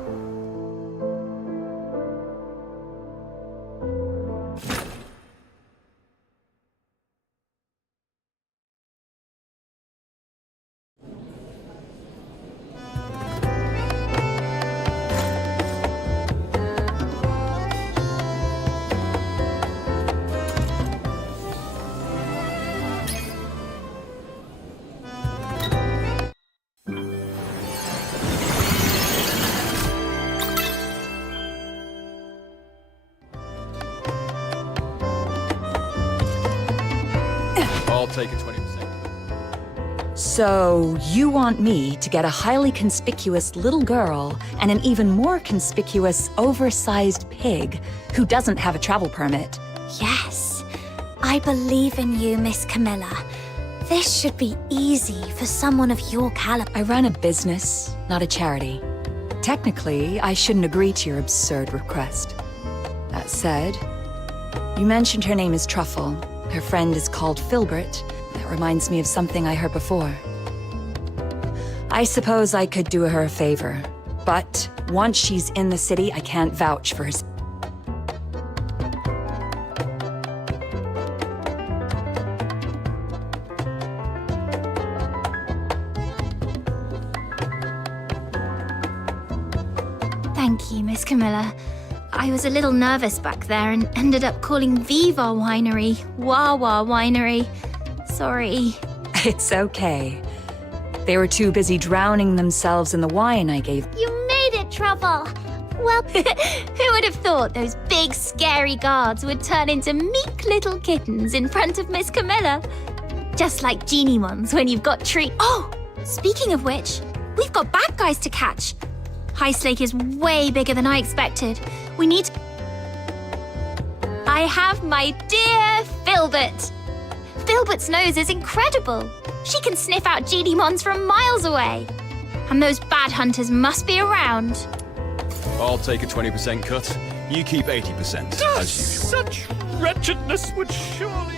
take a 20%. So, you want me to get a highly conspicuous little girl and an even more conspicuous, oversized pig who doesn't have a travel permit? Yes, I believe in you, Miss Camilla. This should be easy for someone of your caliber. I run a business, not a charity. Technically, I shouldn't agree to your absurd request. That said, you mentioned her name is Truffle. Her friend is called Filbert. That reminds me of something I heard before. I suppose I could do her a favor, but once she's in the city, I can't vouch for her. Thank you, Miss Camilla. I was a little nervous back there and ended up calling Viva Winery Wawa Winery. Sorry. It's okay. They were too busy drowning themselves in the wine I gave. You made it, Truffle! Well, Who would have thought those big, scary guards would turn into meek little kittens in front of Miss Camilla? Just like genie ones when you've got treat. Oh, speaking of which, we've got bad guys to catch. Heist Lake is way bigger than I expected. We need to... I have my dear Filbert. Filbert's nose is incredible. She can sniff out genie mons from miles away. And those bad hunters must be around. I'll take a 20% cut. You keep 80%, as usual. Such wretchedness would surely...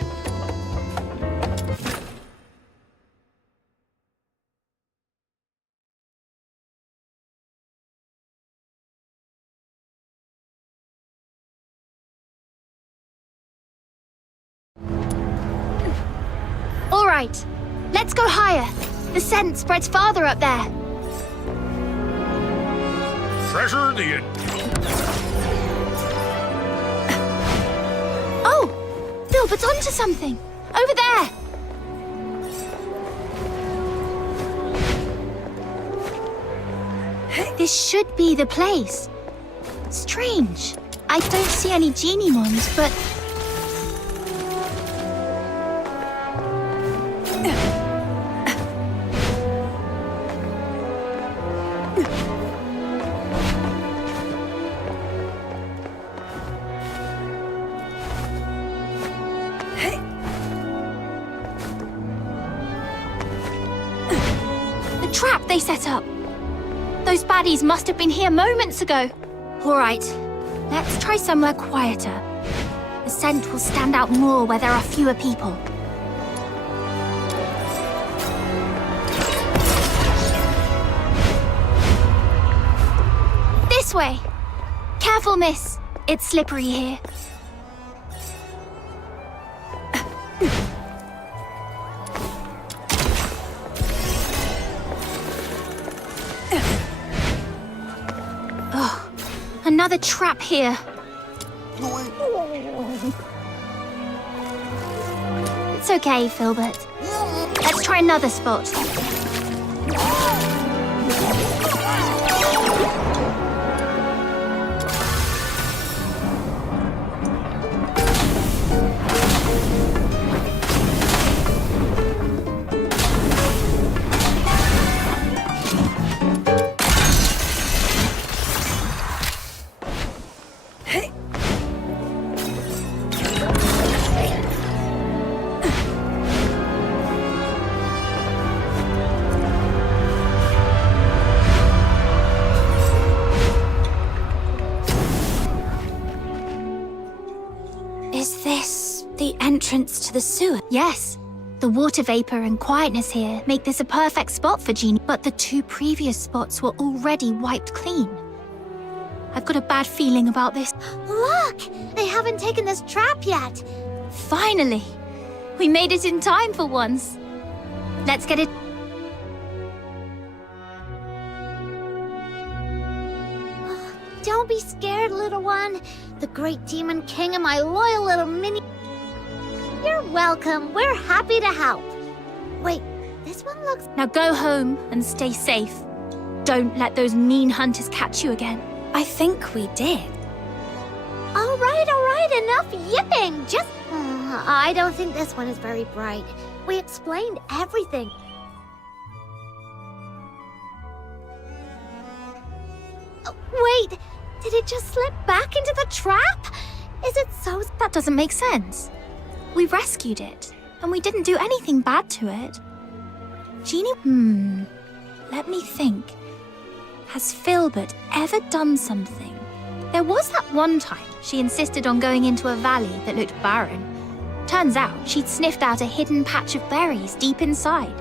All right, let's go higher. The scent spreads farther up there. Treasure the... Oh, Filbert's onto something. Over there. This should be the place. Strange. I don't see any genie mons, but... The trap they set up. Those baddies must have been here moments ago. All right, let's try somewhere quieter. The scent will stand out more where there are fewer people. This way. Careful, miss. It's slippery here. Oh, another trap here. It's okay, Filbert. Let's try another spot. Is this the entrance to the sewer? Yes. The water vapor and quietness here make this a perfect spot for Genie, but the two previous spots were already wiped clean. I've got a bad feeling about this. look! They haven't taken this trap yet. Finally! We made it in time for once. Let's get it... Don't be scared, little one. The great demon king and my loyal little mini... You're welcome. We're happy to help. Wait, this one looks... Now go home and stay safe. Don't let those mean hunters catch you again. I think we did. All right, enough yipping. Just... I don't think this one is very bright. We explained everything. Wait, did it just slip back into the trap? Is it so... That doesn't make sense. We rescued it, and we didn't do anything bad to it. Genie... Let me think. Has Filbert ever done something? There was that one time she insisted on going into a valley that looked barren. Turns out she'd sniffed out a hidden patch of berries deep inside.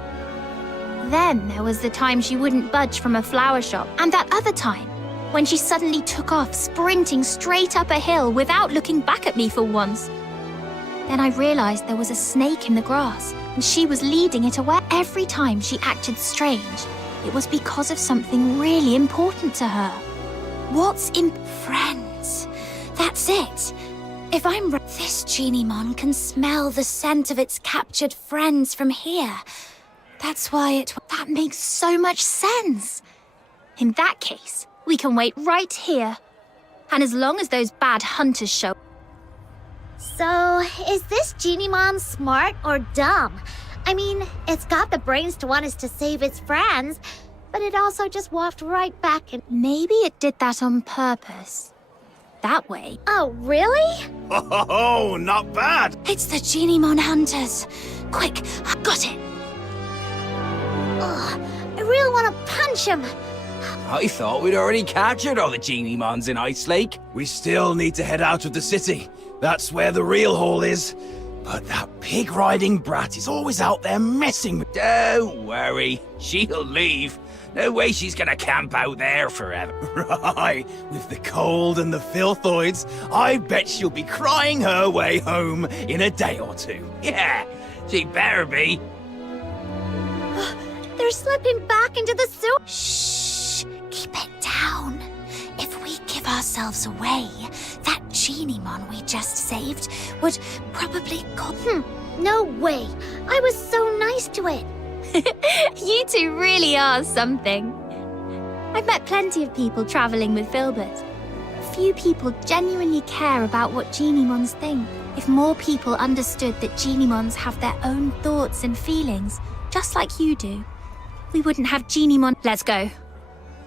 Then there was the time she wouldn't budge from a flower shop, and that other time when she suddenly took off sprinting straight up a hill without looking back at me for once. Then I realized there was a snake in the grass, and she was leading it away. Every time she acted strange, it was because of something really important to her. What's in friends? That's it. If I'm right, this Geniemon can smell the scent of its captured friends from here. That's why that makes so much sense. In that case, we can wait right here. And as long as those bad hunters show... So, is this Geniemon smart or dumb? I mean, it's got the brains to want us to save its friends, but it also just walked right back and... Maybe it did that on purpose. That way. Oh, really? Oh, not bad! It's the Geniemon hunters. Quick, I've got it. Ugh, I really want to punch him. I thought we'd already captured all the Geniemons in Ice Lake. We still need to head out of the city. That's where the real haul is. But that pig-riding brat is always out there messing with... Don't worry, she'll leave. No way she's gonna camp out there forever. Right, with the cold and the filthoids, I bet she'll be crying her way home in a day or two. Yeah, she better be. They're slipping back into the sewer. Shh, keep it down. If we give ourselves away, that Geniemon we just saved would probably call... No way. I was so nice to it. You two really are something. I've met plenty of people traveling with Filbert. Few people genuinely care about what Geniemons think. If more people understood that Geniemons have their own thoughts and feelings, just like you do, we wouldn't have Geniemon... Let's go.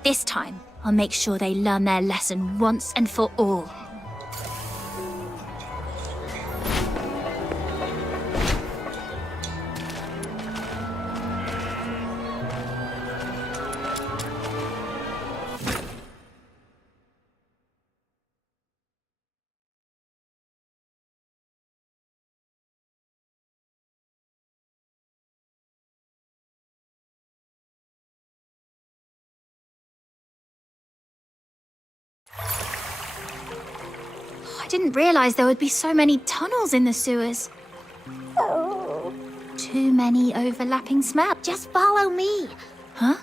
This time, I'll make sure they learn their lesson once and for all. I didn't realize there would be so many tunnels in the sewers. Too many overlapping smells. Just follow me. Huh?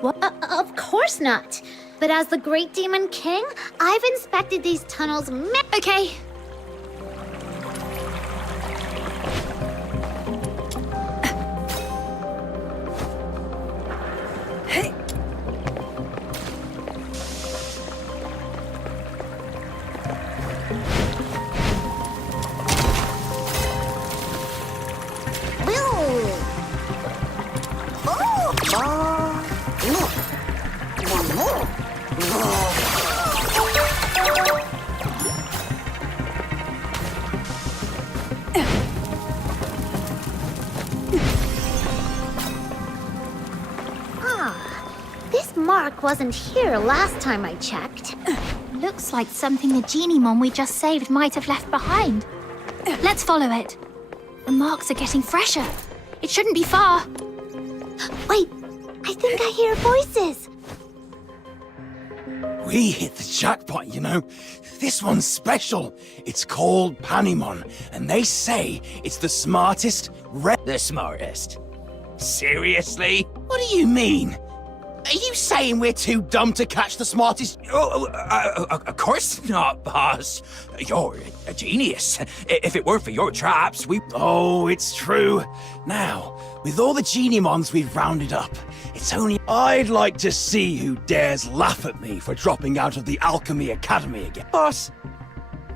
What? Of course not. But as the Great Demon King, I've inspected these tunnels Okay. This mark wasn't here last time I checked. Looks like something the Geniemon we just saved might have left behind. Let's follow it. The marks are getting fresher. It shouldn't be far. Wait, I think I hear voices. We hit the jackpot, you know. This one's special. It's called Panemon, and they say it's the smartest The smartest? Seriously? What do you mean? Are you saying we're too dumb to catch the smartest? Of course not, boss. You're a genius. If it weren't for your traps, we... Oh, it's true. Now, with all the Geniemons we've rounded up, it's only... I'd like to see who dares laugh at me for dropping out of the Alchemy Academy again. Boss,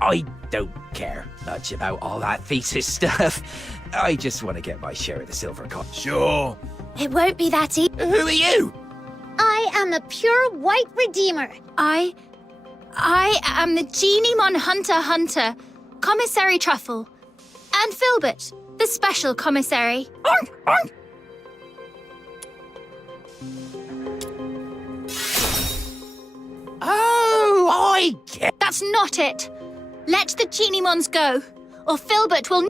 I don't care much about all that thesis stuff. I just want to get my share of the silver coin. Sure. It won't be that easy. Who are you? I am the pure white redeemer. I am the Geniemon Hunter, Commissary Truffle, and Filbert, the special commissary. Oh, I get. That's not it. Let the Geniemons go, or Filbert will...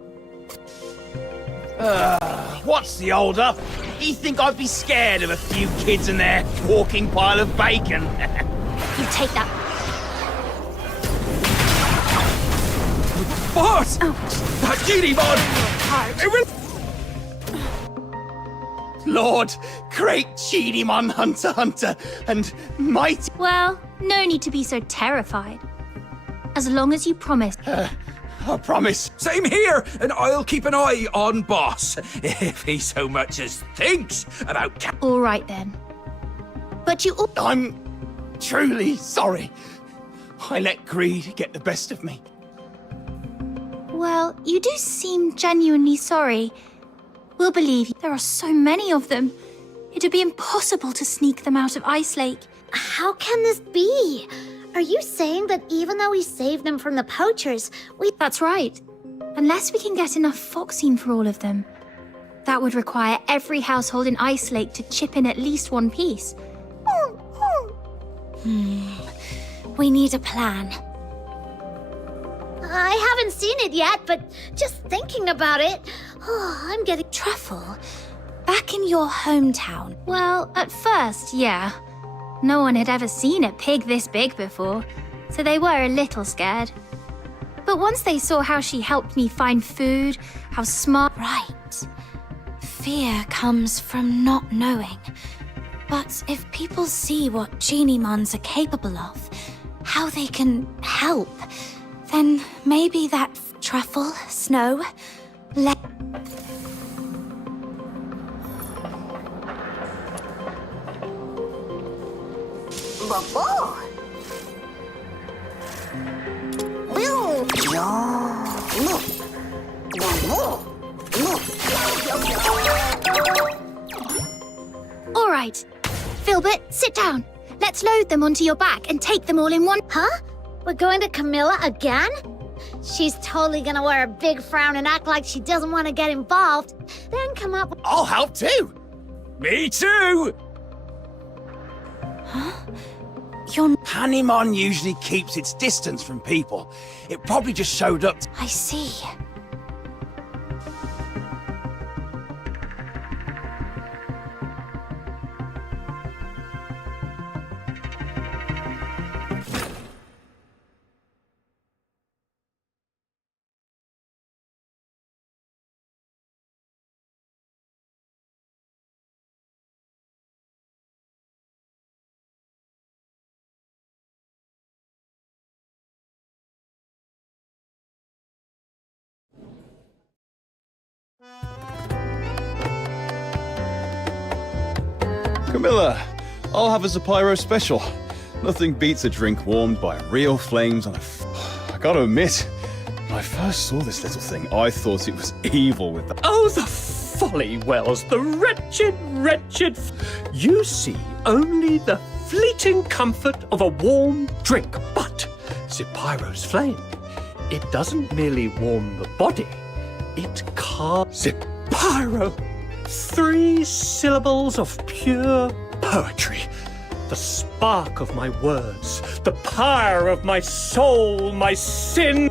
What's the hold up? You think I'd be scared of a few kids and their walking pile of bacon? You take that. What? Oh. That Geniemon! It will... Lord, great Geniemon Hunter, and mighty... Well, no need to be so terrified. As long as you promise. I promise. Same here, and I'll keep an eye on Boss, if he so much as thinks about... All right, then. But you... I'm truly sorry. I let greed get the best of me. Well, you do seem genuinely sorry. We'll believe you. There are so many of them. It'd be impossible to sneak them out of Ice Lake. How can this be? Are you saying that even though we saved them from the poachers, we... That's right. Unless we can get enough foxine for all of them. That would require every household in Ice Lake to chip in at least one piece. We need a plan. I haven't seen it yet, but just thinking about it, I'm getting... Truffle, back in your hometown. Well, at first, yeah. No one had ever seen a pig this big before, so they were a little scared. But once they saw how she helped me find food, how smart... Right. Fear comes from not knowing. But if people see what Geniemons are capable of, how they can help, then maybe that Truffle, Snow, All right. Filbert, sit down. Let's load them onto your back and take them all in one... Huh? We're going to Camilla again? She's totally gonna wear a big frown and act like she doesn't want to get involved. Then come up with... I'll help too. Me too. Huh? Your... Hanimon usually keeps its distance from people. It probably just showed up. I see. Camilla, I'll have a Pyro special. Nothing beats a drink warmed by real flames on a... I gotta admit, when I first saw this little thing, I thought it was evil with the... Oh, the folly, Wells, the wretched... You see only the fleeting comfort of a warm drink, but Zipyro's flame, it doesn't merely warm the body, it calms... Zipyro! 3 syllables of pure poetry. The spark of my words, the pyre of my soul, my sin.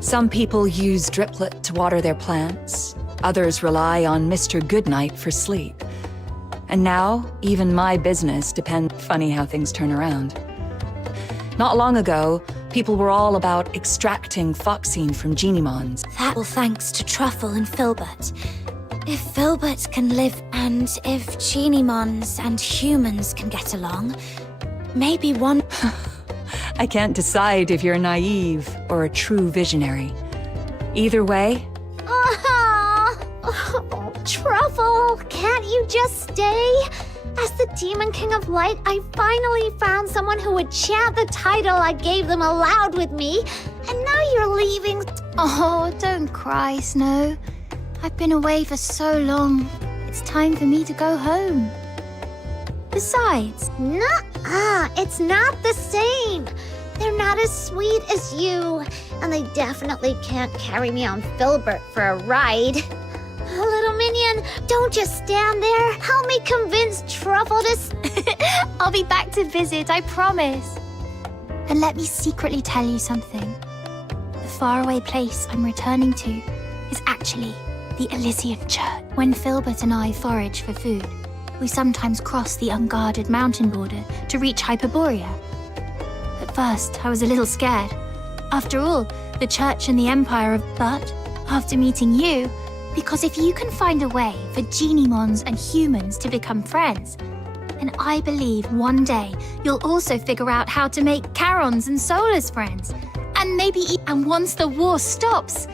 Some people use Driplet to water their plants. Others rely on Mr. Goodnight for sleep. And now, even my business depends... Funny how things turn around. Not long ago, people were all about extracting foxine from Geniemons. That all thanks to Truffle and Filbert. If Filbert can live, and if Geniemons and humans can get along, maybe one... I can't decide if you're naive or a true visionary. Either way... Oh, Truffle, can't you just stay? As the Demon King of Light, I finally found someone who would chant the title I gave them aloud with me. And now you're leaving. Oh, don't cry, Snow. I've been away for so long. It's time for me to go home. Besides, Nuh-uh, it's not the same. They're not as sweet as you. And they definitely can't carry me on Filbert for a ride. Little minion, don't just stand there. Help me convince Truffle to... I'll be back to visit, I promise. And let me secretly tell you something. The faraway place I'm returning to is actually the Elysian Church. When Filbert and I forage for food, we sometimes cross the unguarded mountain border to reach Hyperborea. At first, I was a little scared. After all, the Church and the Empire of... But after meeting you, because if you can find a way for Genimons and humans to become friends, then I believe one day you'll also figure out how to make Charons and Solas friends. And maybe... And once the war stops,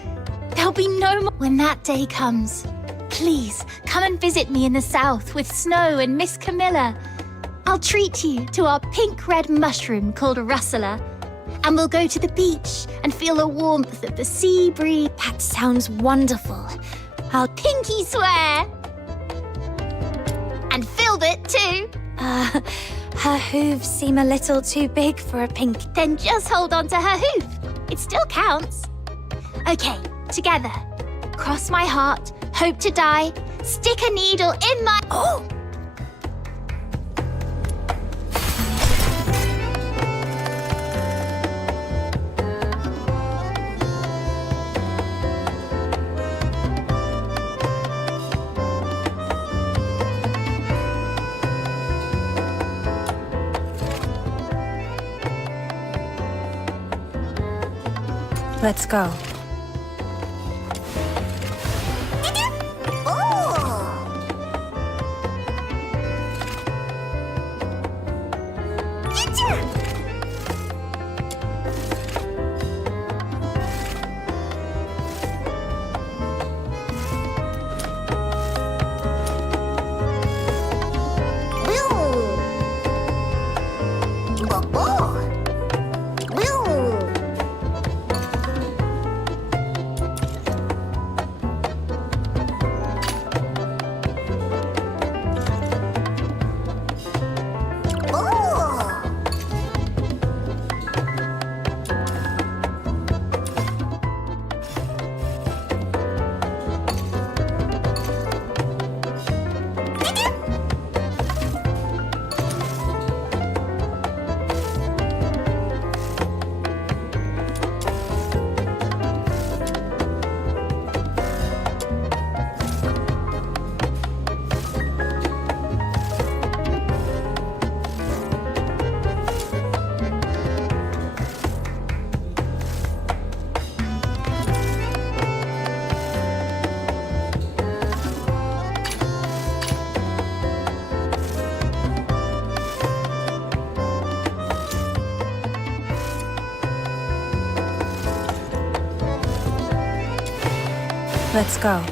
there'll be no more... When that day comes, please come and visit me in the south with Snow and Miss Camilla. I'll treat you to our pink-red mushroom called Rustler. And we'll go to the beach and feel the warmth of the sea breeze. That sounds wonderful. I'll pinky swear. And Filbert too. Her hooves seem a little too big for a pink. Then just hold on to her hoof. It still counts. Okay, together. Cross my heart, hope to die, stick a needle in my... Oh! Let's go. Let's go.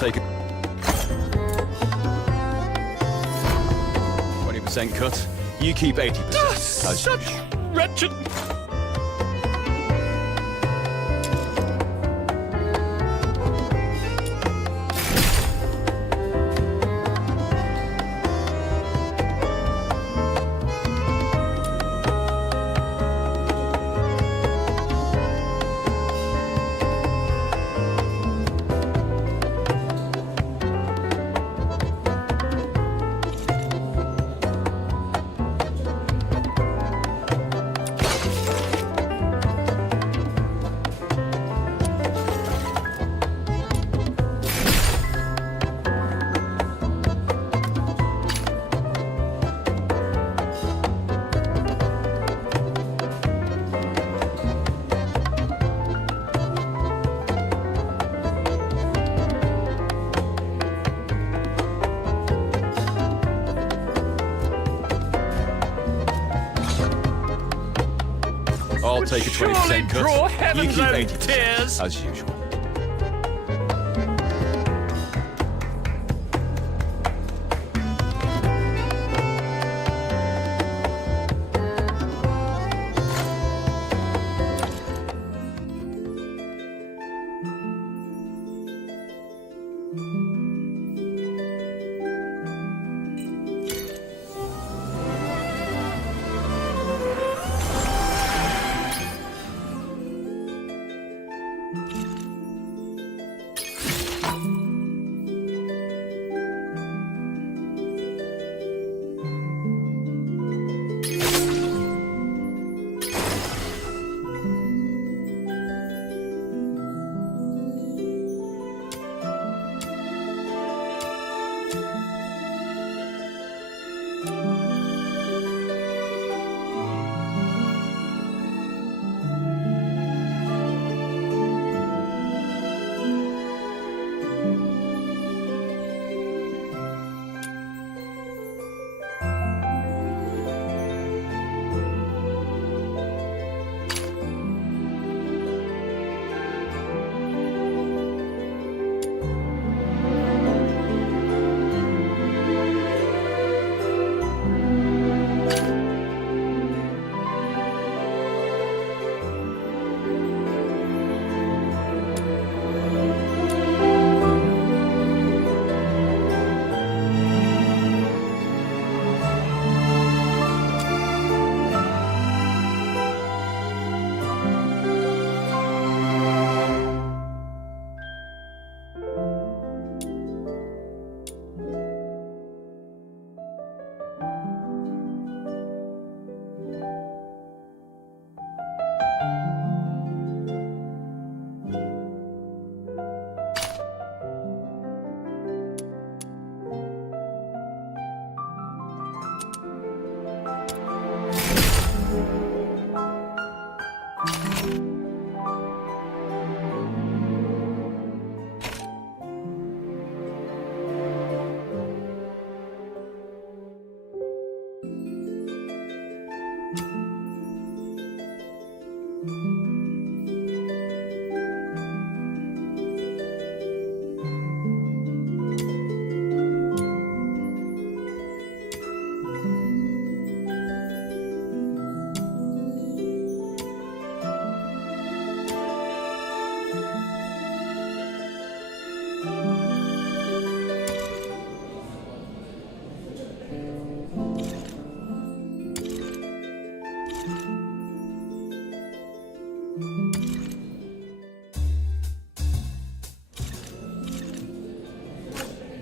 take it. 20% cut. You keep 80%. As Such wretched. I'll take a 20% cut. Draw You heaven's keep own 80%. tears. As usual.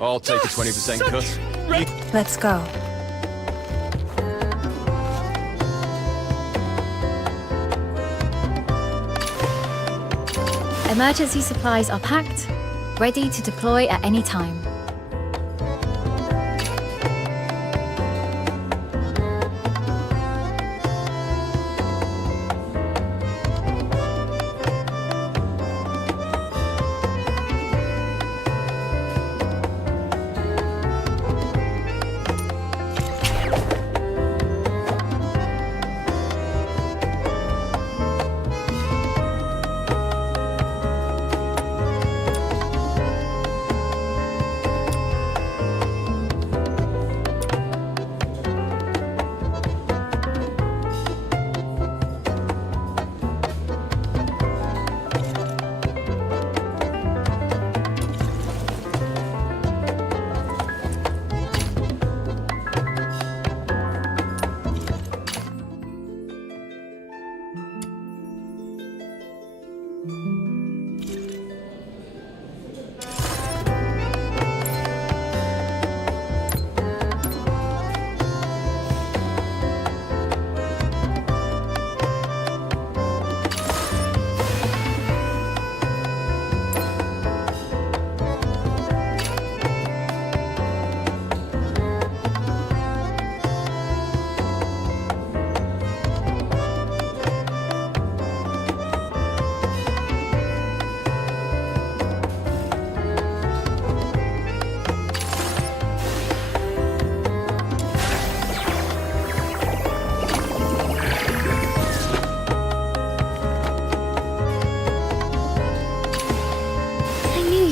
I'll take a 20% cut. Let's go. Emergency supplies are packed, ready to deploy at any time.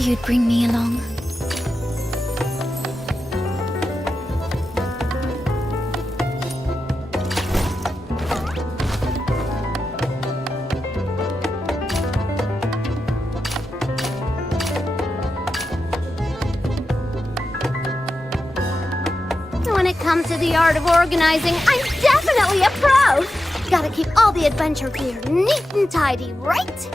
you'd bring me along. When it comes to the art of organizing, I'm definitely a pro! Gotta keep all the adventure gear neat and tidy, right?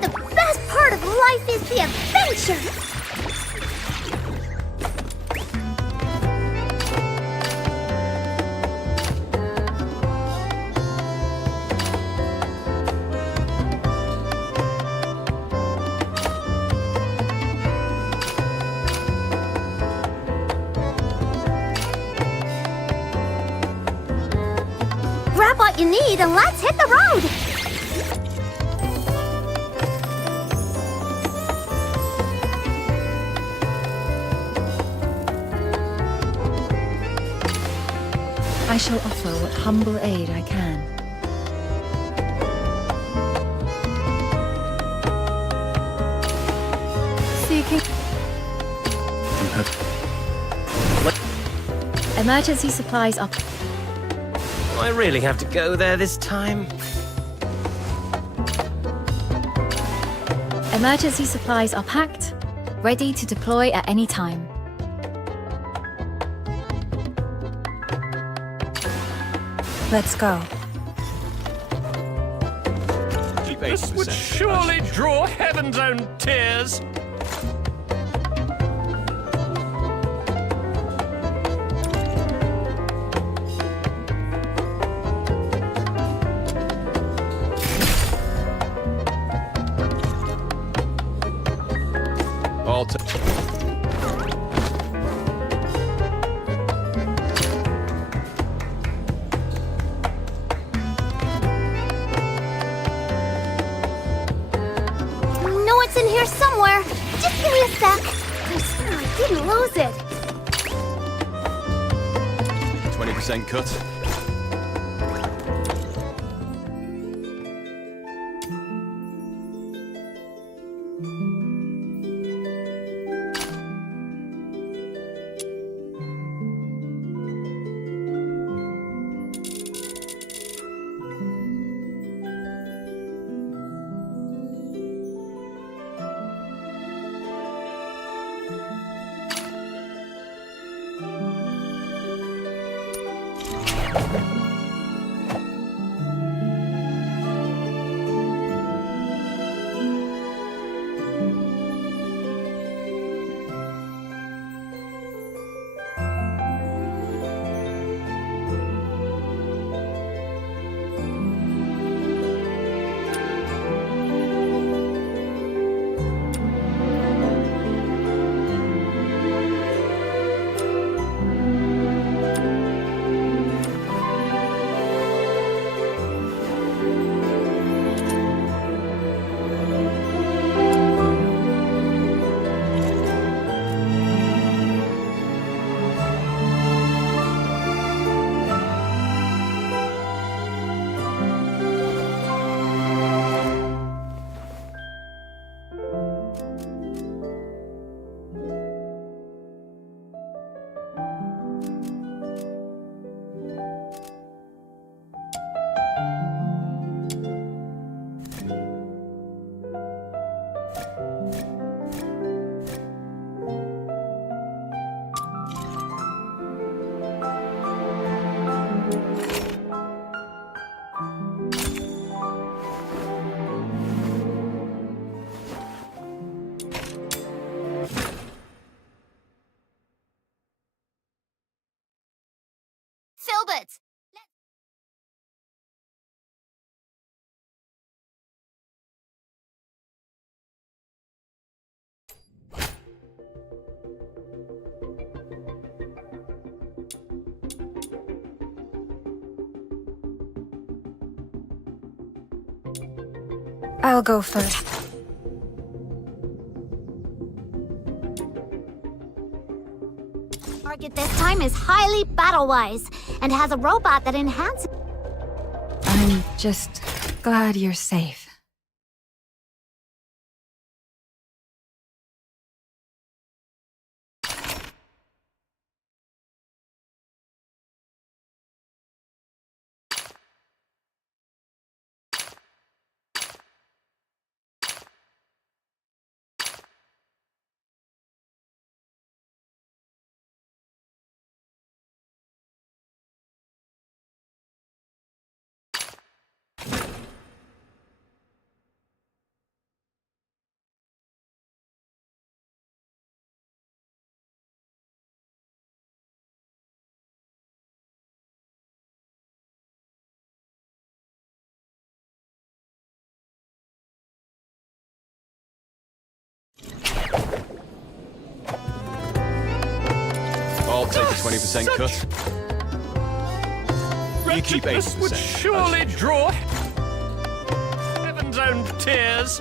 The best part of life is the adventure! Grab what you need and let's hit the road! I shall offer what humble aid I can. Seeking. Emergency supplies are. Do I really have to go there this time? Emergency supplies are packed, ready to deploy at any time. Let's go. This would surely draw heaven's own tears. I'll take. Know it's in here somewhere. Just give me a sec. I swear I didn't lose it. 20% cut. Filbert! I'll go first. time is highly battle-wise and has a robot that enhances... I'm just glad you're safe. I'll take a 20% cut. You keep 80%. Would surely draw heaven's own tears.